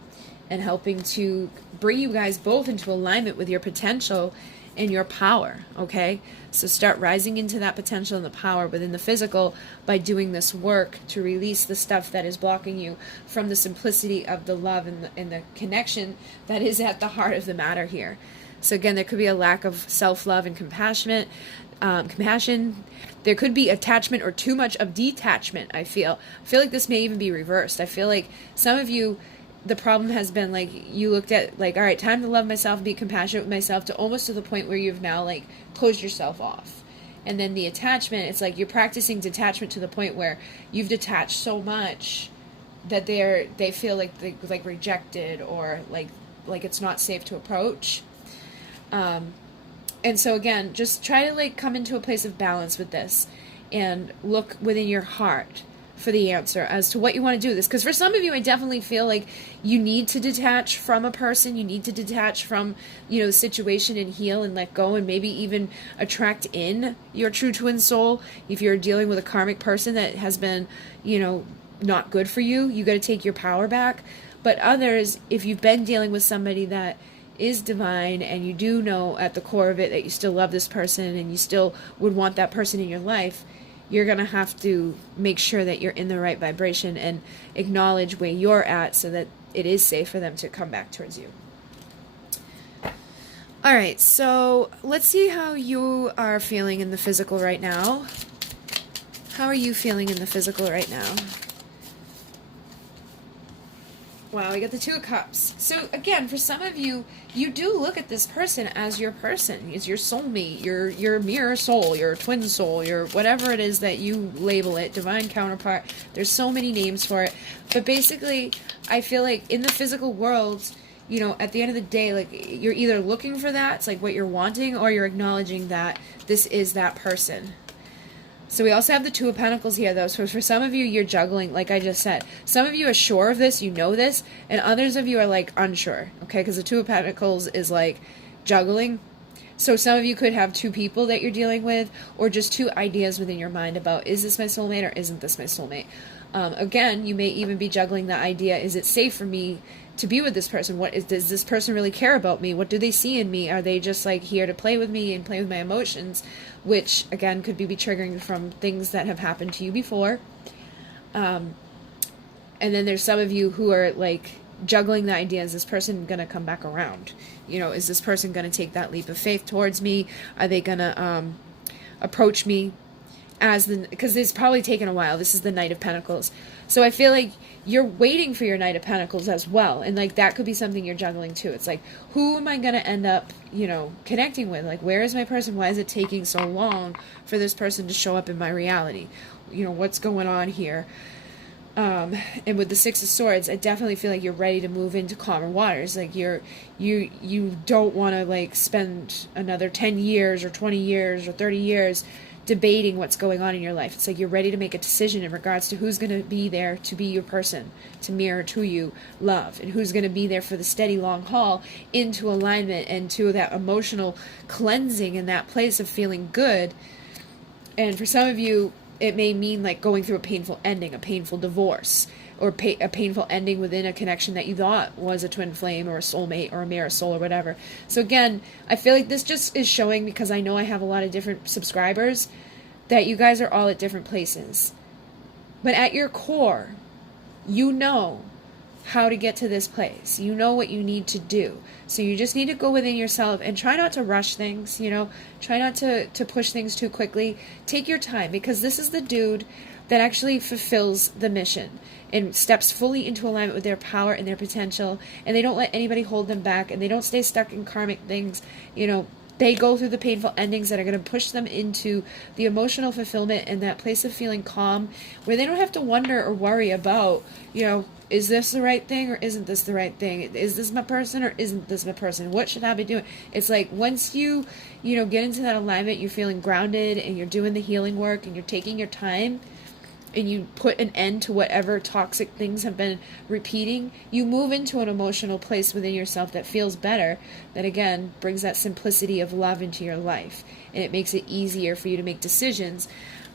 and helping to bring you guys both into alignment with your potential and your power, okay? So start rising into that potential and the power within the physical by doing this work to release the stuff that is blocking you from the simplicity of the love and the connection that is at the heart of the matter here. So again, there could be a lack of self-love and compassion. There could be attachment or too much of detachment, I feel. Like this may even be reversed. I feel like some of you, the problem has been like you looked at like, all right, time to love myself, be compassionate with myself, to almost to the point where you've now like closed yourself off. And then the attachment, it's like you're practicing detachment to the point where you've detached so much that they feel like they like rejected, or like it's not safe to approach. And so again, just try to like come into a place of balance with this and look within your heart for the answer as to what you want to do with this. Because for some of you, I definitely feel like you need to detach from a person. You need to detach from, you know, the situation and heal and let go, and maybe even attract in your true twin soul. If you're dealing with a karmic person that has been, you know, not good for you, you got to take your power back. But others, if you've been dealing with somebody that is divine and you do know at the core of it that you still love this person and you still would want that person in your life, you're going to have to make sure that you're in the right vibration and acknowledge where you're at so that it is safe for them to come back towards you. All right, so let's see how you are feeling in the physical right now. How are you feeling in the physical right now? Wow, we got the Two of Cups. So again, for some of you, you do look at this person as your person. It's your soulmate, your mirror soul, your twin soul, your whatever it is that you label it, divine counterpart. There's so many names for it. But basically, I feel like in the physical world, you know, at the end of the day, like you're either looking for that, it's like what you're wanting, or you're acknowledging that this is that person. So we also have the Two of Pentacles here, though. So for some of you, you're juggling, like I just said. Some of you are sure of this, you know this, and others of you are, like, unsure, okay? Because the Two of Pentacles is, like, juggling. So some of you could have two people that you're dealing with, or just two ideas within your mind about, is this my soulmate or isn't this my soulmate? Again, you may even be juggling the idea, is it safe for me to be with this person? Does this person really care about me? What do they see in me? Are they just like here to play with me and play with my emotions? Which again could be triggering from things that have happened to you before. And then there's some of you who are like juggling the idea, is this person going to come back around? You know, is this person going to take that leap of faith towards me? Are they going to approach me because it's probably taken a while. This is the Knight of Pentacles. So I feel like you're waiting for your Knight of Pentacles as well. And like that could be something you're juggling too. It's like, who am I going to end up, you know, connecting with? Like, where is my person? Why is it taking so long for this person to show up in my reality? You know, what's going on here? And with the Six of Swords, I definitely feel like you're ready to move into calmer waters. Like you don't want to like spend another 10 years or 20 years or 30 years debating what's going on in your life. It's like you're ready to make a decision in regards to who's going to be there to be your person, to mirror to you love, and who's going to be there for the steady long haul into alignment and to that emotional cleansing and that place of feeling good. And for some of you, it may mean like going through a painful ending, a painful divorce, or a painful ending within a connection that you thought was a twin flame or a soulmate or a mirror soul or whatever. So again, I feel like this just is showing, because I know I have a lot of different subscribers, that you guys are all at different places. But at your core, you know how to get to this place. You know what you need to do. So you just need to go within yourself and try not to rush things, try not to push things too quickly. Take your time, because this is the dude that actually fulfills the mission and steps fully into alignment with their power and their potential, and they don't let anybody hold them back, and they don't stay stuck in karmic things. They go through the painful endings that are going to push them into the emotional fulfillment and that place of feeling calm, where they don't have to wonder or worry about, is this the right thing or isn't this the right thing? Is this my person or isn't this my person? What should I be doing? It's like once you get into that alignment, you're feeling grounded and you're doing the healing work and you're taking your time, and you put an end to whatever toxic things have been repeating, you move into an emotional place within yourself that feels better, that again brings that simplicity of love into your life, and it makes it easier for you to make decisions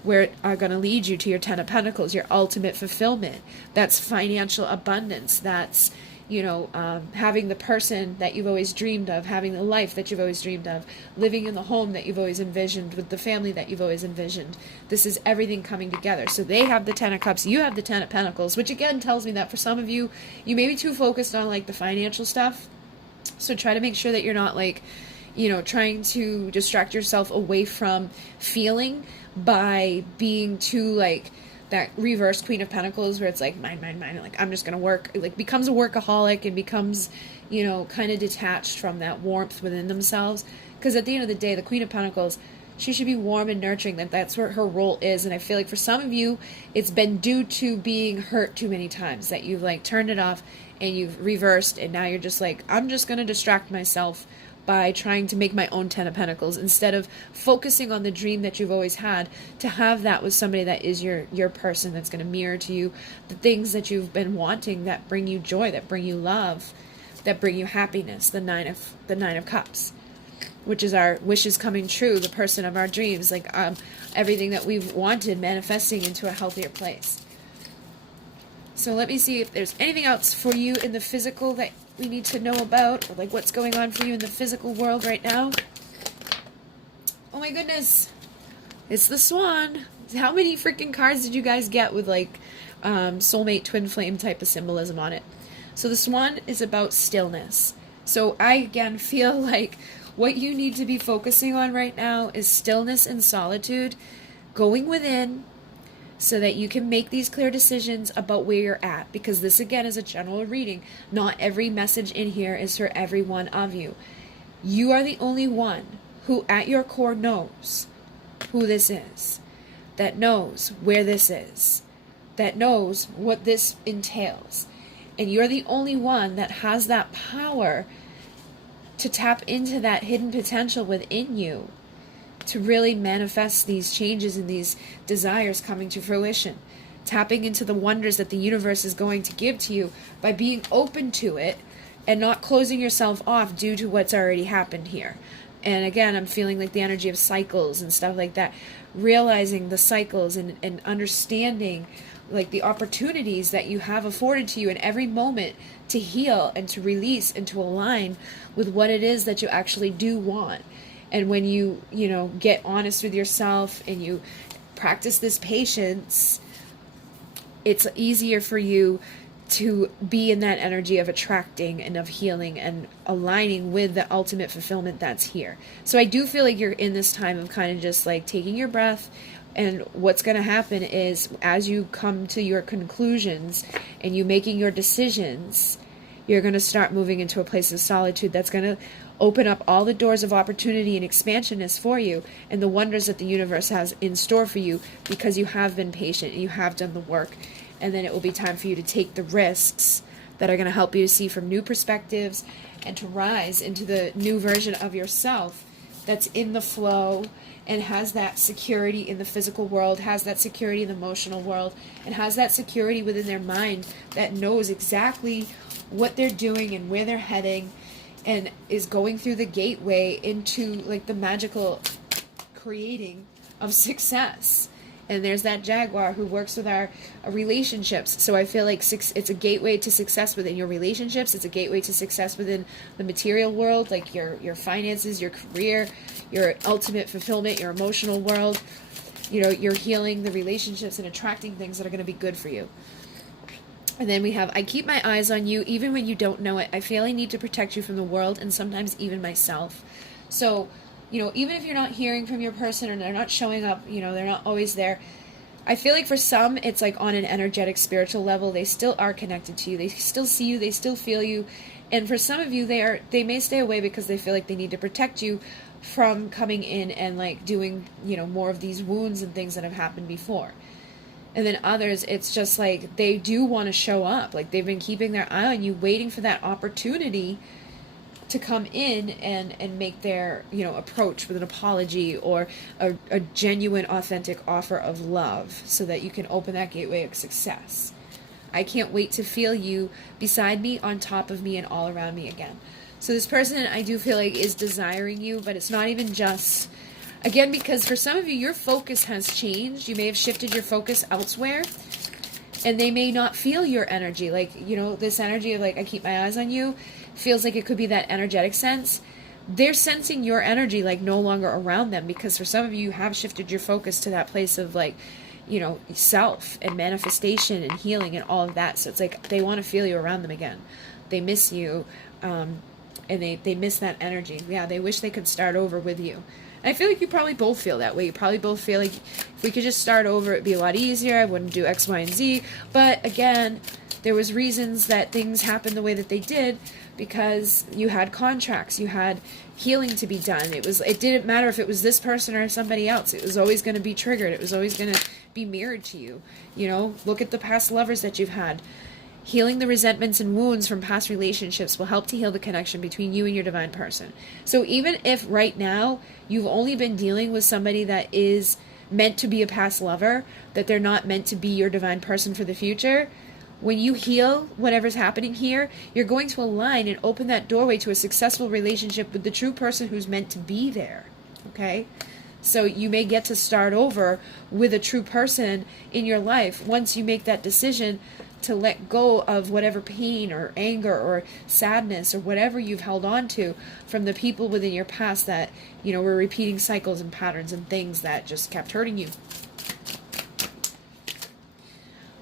where are going to lead you to your Ten of Pentacles, your ultimate fulfillment. That's financial abundance. That's having the person that you've always dreamed of, having the life that you've always dreamed of, living in the home that you've always envisioned, with the family that you've always envisioned. This is everything coming together. So they have the Ten of Cups, you have the Ten of Pentacles, which again tells me that for some of you, you may be too focused on like the financial stuff. So try to make sure that you're not like, trying to distract yourself away from feeling by being too like that reverse Queen of Pentacles, where it's like mine, like I'm just gonna work, like becomes a workaholic and becomes kind of detached from that warmth within themselves. Because at the end of the day, the Queen of Pentacles, she should be warm and nurturing. That's what her role is. And I feel like for some of you, it's been due to being hurt too many times that you've like turned it off and you've reversed, and now you're just like, I'm just gonna distract myself by trying to make my own Ten of Pentacles, instead of focusing on the dream that you've always had, to have that with somebody that is your person, that's going to mirror to you the things that you've been wanting, that bring you joy, that bring you love, that bring you happiness. The Nine of Cups, which is our wishes coming true, the person of our dreams, like everything that we've wanted manifesting into a healthier place. So let me see if there's anything else for you in the physical that we need to know about, or like what's going on for you in the physical world right now. Oh my goodness, it's the Swan. How many freaking cards did you guys get with like soulmate, twin flame type of symbolism on it? So the Swan is about stillness. So I again feel like what you need to be focusing on right now is stillness and solitude, going within, so that you can make these clear decisions about where you're at. Because this, again, is a general reading. Not every message in here is for every one of you. You are the only one who, at your core, knows who this is, that knows where this is, that knows what this entails. And you're the only one that has that power to tap into that hidden potential within you, to really manifest these changes and these desires coming to fruition, tapping into the wonders that the universe is going to give to you by being open to it and not closing yourself off due to what's already happened here. And again, I'm feeling like the energy of cycles and stuff like that, realizing the cycles and understanding like the opportunities that you have afforded to you in every moment to heal and to release and to align with what it is that you actually do want. And when you get honest with yourself and you practice this patience, it's easier for you to be in that energy of attracting and of healing and aligning with the ultimate fulfillment that's here. So I do feel like you're in this time of kind of just like taking your breath, and what's going to happen is as you come to your conclusions and you making your decisions, you're going to start moving into a place of solitude that's going to open up all the doors of opportunity and expansionness for you and the wonders that the universe has in store for you, because you have been patient and you have done the work. and then it will be time for you to take the risks that are going to help you to see from new perspectives and to rise into the new version of yourself that's in the flow and has that security in the physical world, has that security in the emotional world, and has that security within their mind that knows exactly what they're doing and where they're heading, and is going through the gateway into like the magical creating of success. And there's that Jaguar who works with our relationships. So I feel like it's a gateway to success within your relationships. It's a gateway to success within the material world, like your finances, your career, your ultimate fulfillment, your emotional world. You know, you're healing the relationships and attracting things that are going to be good for you. And then we have, I keep my eyes on you even when you don't know it. I feel I need to protect you from the world and sometimes even myself. So, you know, even if you're not hearing from your person or they're not showing up, you know, they're not always there. I feel like for some, it's like on an energetic, spiritual level, they still are connected to you. They still see you. They still feel you. And for some of you, they may stay away because they feel like they need to protect you from coming in and like doing, you know, more of these wounds and things that have happened before. And then others, it's just like they do want to show up. Like they've been keeping their eye on you, waiting for that opportunity to come in and make their, you know, approach with an apology or a genuine, authentic offer of love so that you can open that gateway of success. I can't wait to feel you beside me, on top of me, and all around me again. So this person, I do feel like, is desiring you, but it's not even just, again, because for some of you, your focus has changed. You may have shifted your focus elsewhere, and they may not feel your energy. Like, you know, this energy of like, I keep my eyes on you, feels like it could be that energetic sense. They're sensing your energy like no longer around them, because for some of you have shifted your focus to that place of like, you know, self and manifestation and healing and all of that. So it's like they want to feel you around them again. They miss you, and they miss that energy. Yeah, they wish they could start over with you. And I feel like you probably both feel that way. You probably both feel like if we could just start over, it'd be a lot easier. I wouldn't do X, Y, and Z. But again, there was reasons that things happened the way that they did, because you had contracts, you had healing to be done. It didn't matter if it was this person or somebody else. It was always going to be triggered. It was always going to be mirrored to you. You know, look at the past lovers that you've had. Healing the resentments and wounds from past relationships will help to heal the connection between you and your divine person. So even if right now you've only been dealing with somebody that is meant to be a past lover, that they're not meant to be your divine person for the future, when you heal whatever's happening here, you're going to align and open that doorway to a successful relationship with the true person who's meant to be there. Okay? So you may get to start over with a true person in your life once you make that decision to let go of whatever pain or anger or sadness or whatever you've held on to from the people within your past that, you know, were repeating cycles and patterns and things that just kept hurting you.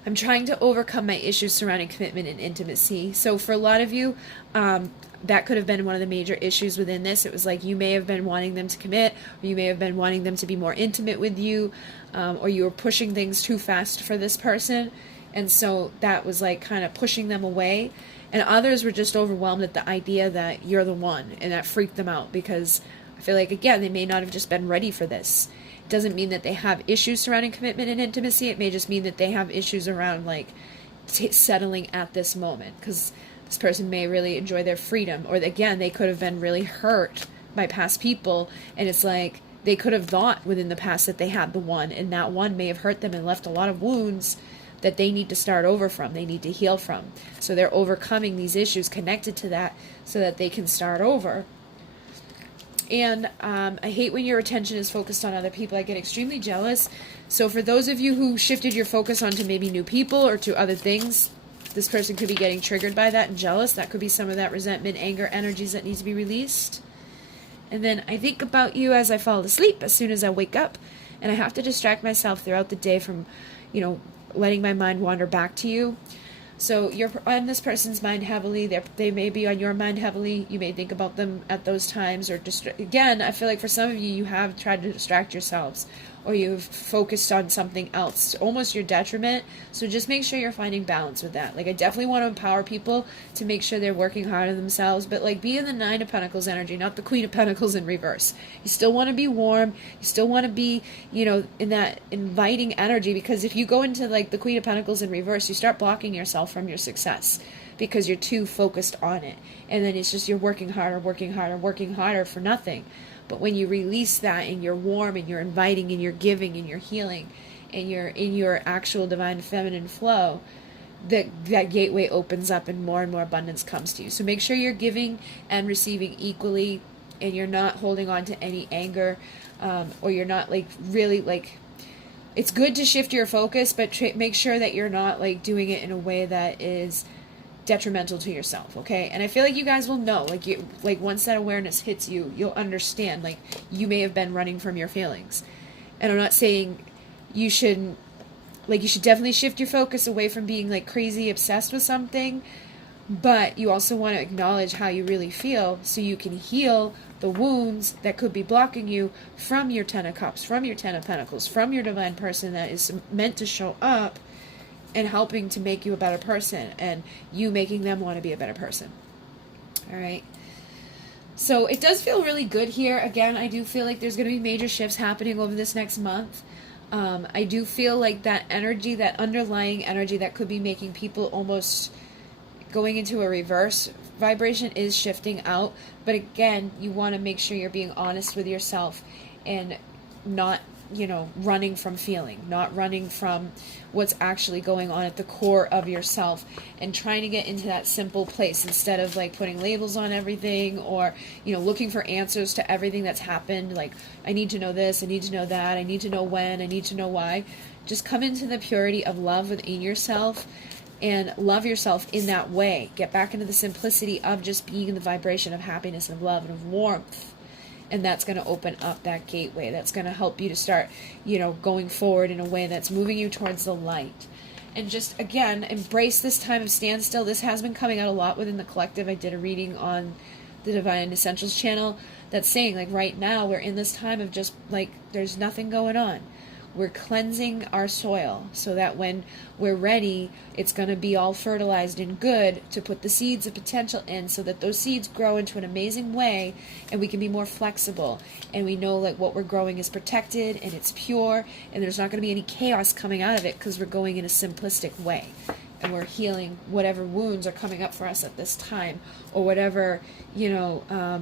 I'm trying to overcome my issues surrounding commitment and intimacy. So for a lot of you, that could have been one of the major issues within this. It was like you may have been wanting them to commit, or you may have been wanting them to be more intimate with you, or you were pushing things too fast for this person. And so that was like kind of pushing them away. And others were just overwhelmed at the idea that you're the one, and that freaked them out, because I feel like, again, they may not have just been ready for this. Doesn't mean that they have issues surrounding commitment and intimacy. It may just mean that they have issues around like settling at this moment, because this person may really enjoy their freedom, or again, they could have been really hurt by past people, and it's like they could have thought within the past that they had the one, and that one may have hurt them and left a lot of wounds that they need to start over from, they need to heal from. So they're overcoming these issues connected to that so that they can start over. And I hate when your attention is focused on other people. I get extremely jealous. So for those of you who shifted your focus onto maybe new people or to other things, this person could be getting triggered by that and jealous. That could be some of that resentment, anger, energies that needs to be released. And then I think about you as I fall asleep, as soon as I wake up. And I have to distract myself throughout the day from, you know, letting my mind wander back to you. So you're on this person's mind heavily. They may be on your mind heavily. You may think about them at those times. Or again, I feel like for some of you, you have tried to distract yourselves or you've focused on something else, almost your detriment. So just make sure you're finding balance with that. Like, I definitely want to empower people to make sure they're working hard on themselves, but like, be in the Nine of Pentacles energy, not the Queen of Pentacles in reverse. You still want to be warm. You still want to be, you know, in that inviting energy, because if you go into like the Queen of Pentacles in reverse, you start blocking yourself from your success because you're too focused on it. And then it's just you're working harder, working harder, working harder for nothing. But when you release that and you're warm and you're inviting and you're giving and you're healing and you're in your actual divine feminine flow, that gateway opens up and more abundance comes to you. So make sure you're giving and receiving equally, and you're not holding on to any anger, or you're not like really like, it's good to shift your focus, but make sure that you're not like doing it in a way that is detrimental to yourself, okay? And I feel like you guys will know, like, you, like, once that awareness hits you, you'll understand, like, you may have been running from your feelings. And I'm not saying you shouldn't, like, you should definitely shift your focus away from being like crazy obsessed with something, but you also want to acknowledge how you really feel so you can heal the wounds that could be blocking you from your Ten of Cups, from your Ten of Pentacles, from your divine person that is meant to show up and helping to make you a better person, and you making them want to be a better person. All right. So it does feel really good here. Again, I do feel like there's going to be major shifts happening over this next month. I do feel like that energy, that underlying energy that could be making people almost going into a reverse vibration is shifting out. But again, you want to make sure you're being honest with yourself and not, you know, running from feeling, not running from what's actually going on at the core of yourself, and trying to get into that simple place instead of like putting labels on everything, or, you know, looking for answers to everything that's happened. Like, I need to know this, I need to know that, I need to know when, I need to know why. Just come into the purity of love within yourself and love yourself in that way. Get back into the simplicity of just being in the vibration of happiness and love and of warmth. And that's going to open up that gateway. That's going to help you to start, you know, going forward in a way that's moving you towards the light. And just, again, embrace this time of standstill. This has been coming out a lot within the collective. I did a reading on the Divine Essentials channel that's saying, like, right now we're in this time of just, like, there's nothing going on. We're cleansing our soil so that when we're ready, it's going to be all fertilized and good to put the seeds of potential in, so that those seeds grow into an amazing way and we can be more flexible. And we know, like, what we're growing is protected and it's pure, and there's not going to be any chaos coming out of it because we're going in a simplistic way. And we're healing whatever wounds are coming up for us at this time, or whatever, you know,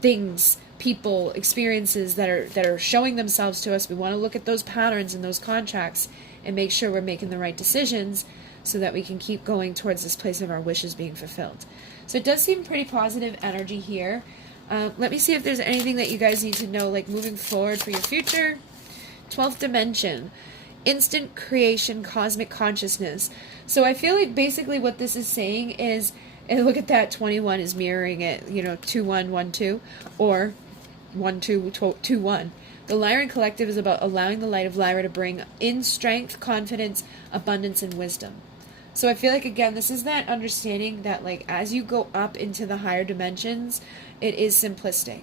things, people, experiences that are showing themselves to us. We want to look at those patterns and those contracts and make sure we're making the right decisions so that we can keep going towards this place of our wishes being fulfilled. So it does seem pretty positive energy here. Let me see if there's anything that you guys need to know, like moving forward for your future. 12th dimension, instant creation, cosmic consciousness. So I feel like basically what this is saying is, and look at that, 21 is mirroring it, you know, 2112, or 1221. The Lyran Collective is about allowing the light of Lyra to bring in strength, confidence, abundance, and wisdom. So I feel like, again, this is that understanding that, like, as you go up into the higher dimensions, it is simplistic.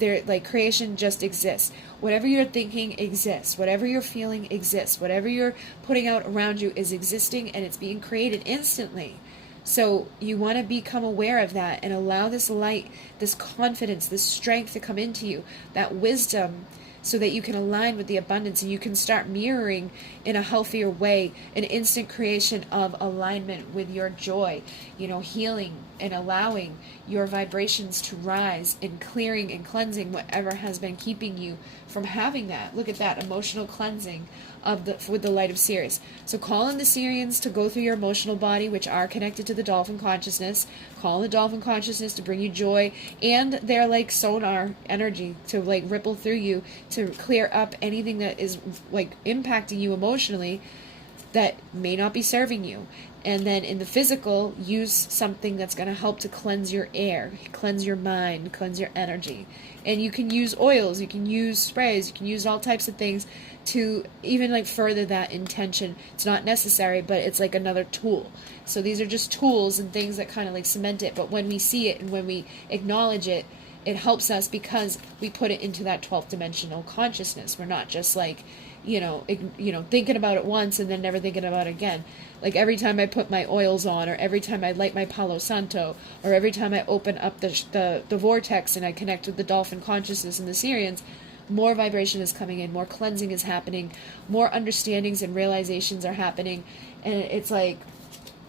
There, like, creation just exists. Whatever you're thinking exists. Whatever you're feeling exists. Whatever you're putting out around you is existing, and it's being created instantly. So you want to become aware of that and allow this light, this confidence, this strength to come into you, that wisdom, so that you can align with the abundance and you can start mirroring in a healthier way an instant creation of alignment with your joy, you know, healing and allowing your vibrations to rise and clearing and cleansing whatever has been keeping you from having that. Look at that emotional cleansing of with the light of Sirius. So call in the Sirians to go through your emotional body, which are connected to the dolphin consciousness. Call in the dolphin consciousness to bring you joy, and they're like sonar energy to like ripple through you to clear up anything that is like impacting you emotionally that may not be serving you. And then in the physical, use something that's going to help to cleanse your air, cleanse your mind, cleanse your energy. And you can use oils, you can use sprays, you can use all types of things to even like further that intention. It's not necessary, but it's like another tool. So these are just tools and things that kind of like cement it. But when we see it and when we acknowledge it, it helps us because we put it into that 12th dimensional consciousness. We're not just like, thinking about it once and then never thinking about it again. Like every time I put my oils on, or every time I light my Palo Santo, or every time I open up the vortex and I connect with the dolphin consciousness and the Syrians, more vibration is coming in, more cleansing is happening, more understandings and realizations are happening. And it's like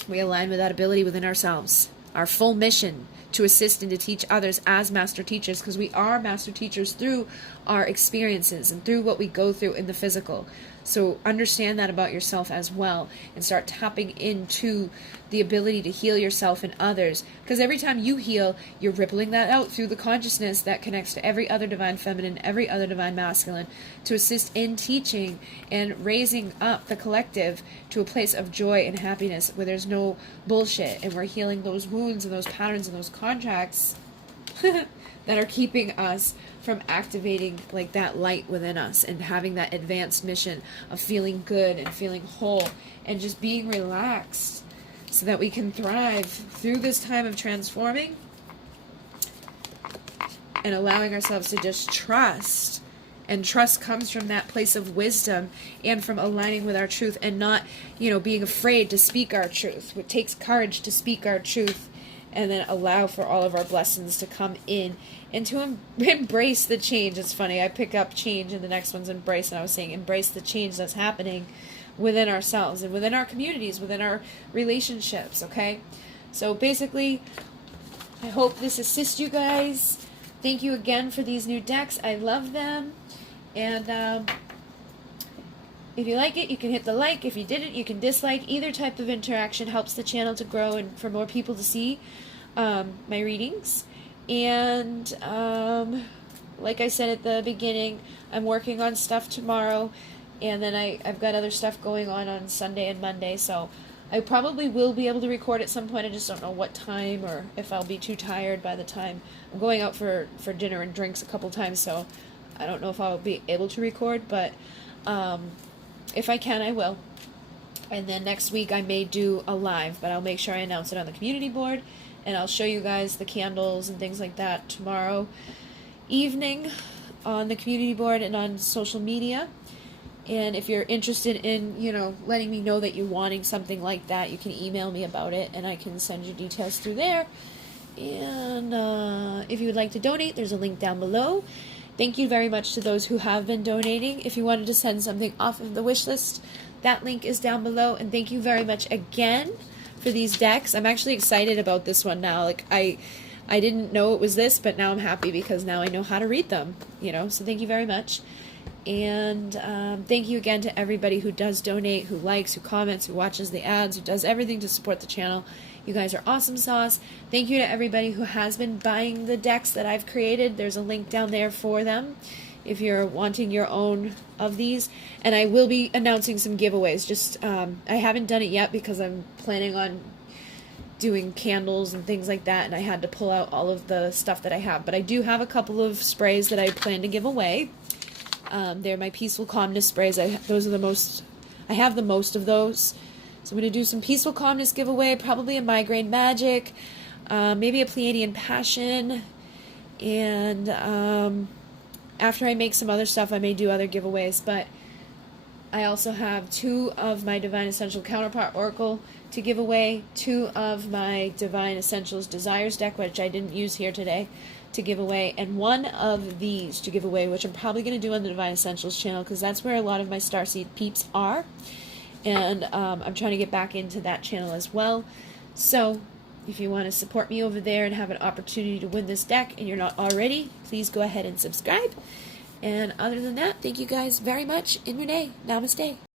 we align with that ability within ourselves, our full mission to assist and to teach others as master teachers, because we are master teachers through our experiences and through what we go through in the physical. So understand that about yourself as well, and start tapping into the ability to heal yourself and others, because every time you heal, you're rippling that out through the consciousness that connects to every other divine feminine, every other divine masculine, to assist in teaching and raising up the collective to a place of joy and happiness where there's no bullshit, and we're healing those wounds and those patterns and those contracts that are keeping us from activating like that light within us and having that advanced mission of feeling good and feeling whole and just being relaxed, so that we can thrive through this time of transforming and allowing ourselves to just trust. And trust comes from that place of wisdom and from aligning with our truth, and not, being afraid to speak our truth. It takes courage to speak our truth, and then allow for all of our blessings to come in and to embrace the change. It's funny, I pick up change and the next one's embrace, and I was saying embrace the change that's happening within ourselves and within our communities, within our relationships, okay? So basically, I hope this assists you guys. Thank you again for these new decks. I love them. And if you like it, you can hit the like. If you didn't, you can dislike. Either type of interaction helps the channel to grow and for more people to see my readings. And like I said at the beginning, I'm working on stuff tomorrow. And then I've got other stuff going on Sunday and Monday. So I probably will be able to record at some point. I just don't know what time, or if I'll be too tired by the time. I'm going out for dinner and drinks a couple times, so I don't know if I'll be able to record. But if I can, I will. And then next week I may do a live, but I'll make sure I announce it on the community board. And I'll show you guys the candles and things like that tomorrow evening on the community board and on social media. And if you're interested in, letting me know that you're wanting something like that, you can email me about it, and I can send you details through there. And if you would like to donate, there's a link down below. Thank you very much to those who have been donating. If you wanted to send something off of the wish list, that link is down below. And thank you very much again for these decks. I'm actually excited about this one now. Like, I didn't know it was this, but now I'm happy because now I know how to read them, So thank you very much. And thank you again to everybody who does donate, who likes, who comments, who watches the ads, who does everything to support the channel. You guys are awesome sauce. Thank you to everybody who has been buying the decks that I've created. There's a link down there for them if you're wanting your own of these. And I will be announcing some giveaways. Just I haven't done it yet because I'm planning on doing candles and things like that, and I had to pull out all of the stuff that I have. But I do have a couple of sprays that I plan to give away. They're my Peaceful Calmness sprays. Those are the most, I have the most of those. So I'm going to do some Peaceful Calmness giveaway, probably a Migraine Magic, maybe a Pleiadian Passion, and after I make some other stuff, I may do other giveaways. But I also have 2 of my Divine Essential Counterpart Oracle to give away, 2 of my Divine Essentials Desires deck, which I didn't use here today, to give away, and 1 of these to give away, which I'm probably going to do on the Divine Essentials channel, because that's where a lot of my Starseed peeps are, and I'm trying to get back into that channel as well. So if you want to support me over there and have an opportunity to win this deck and you're not already, please go ahead and subscribe. And other than that, thank you guys very much. In Renee, namaste.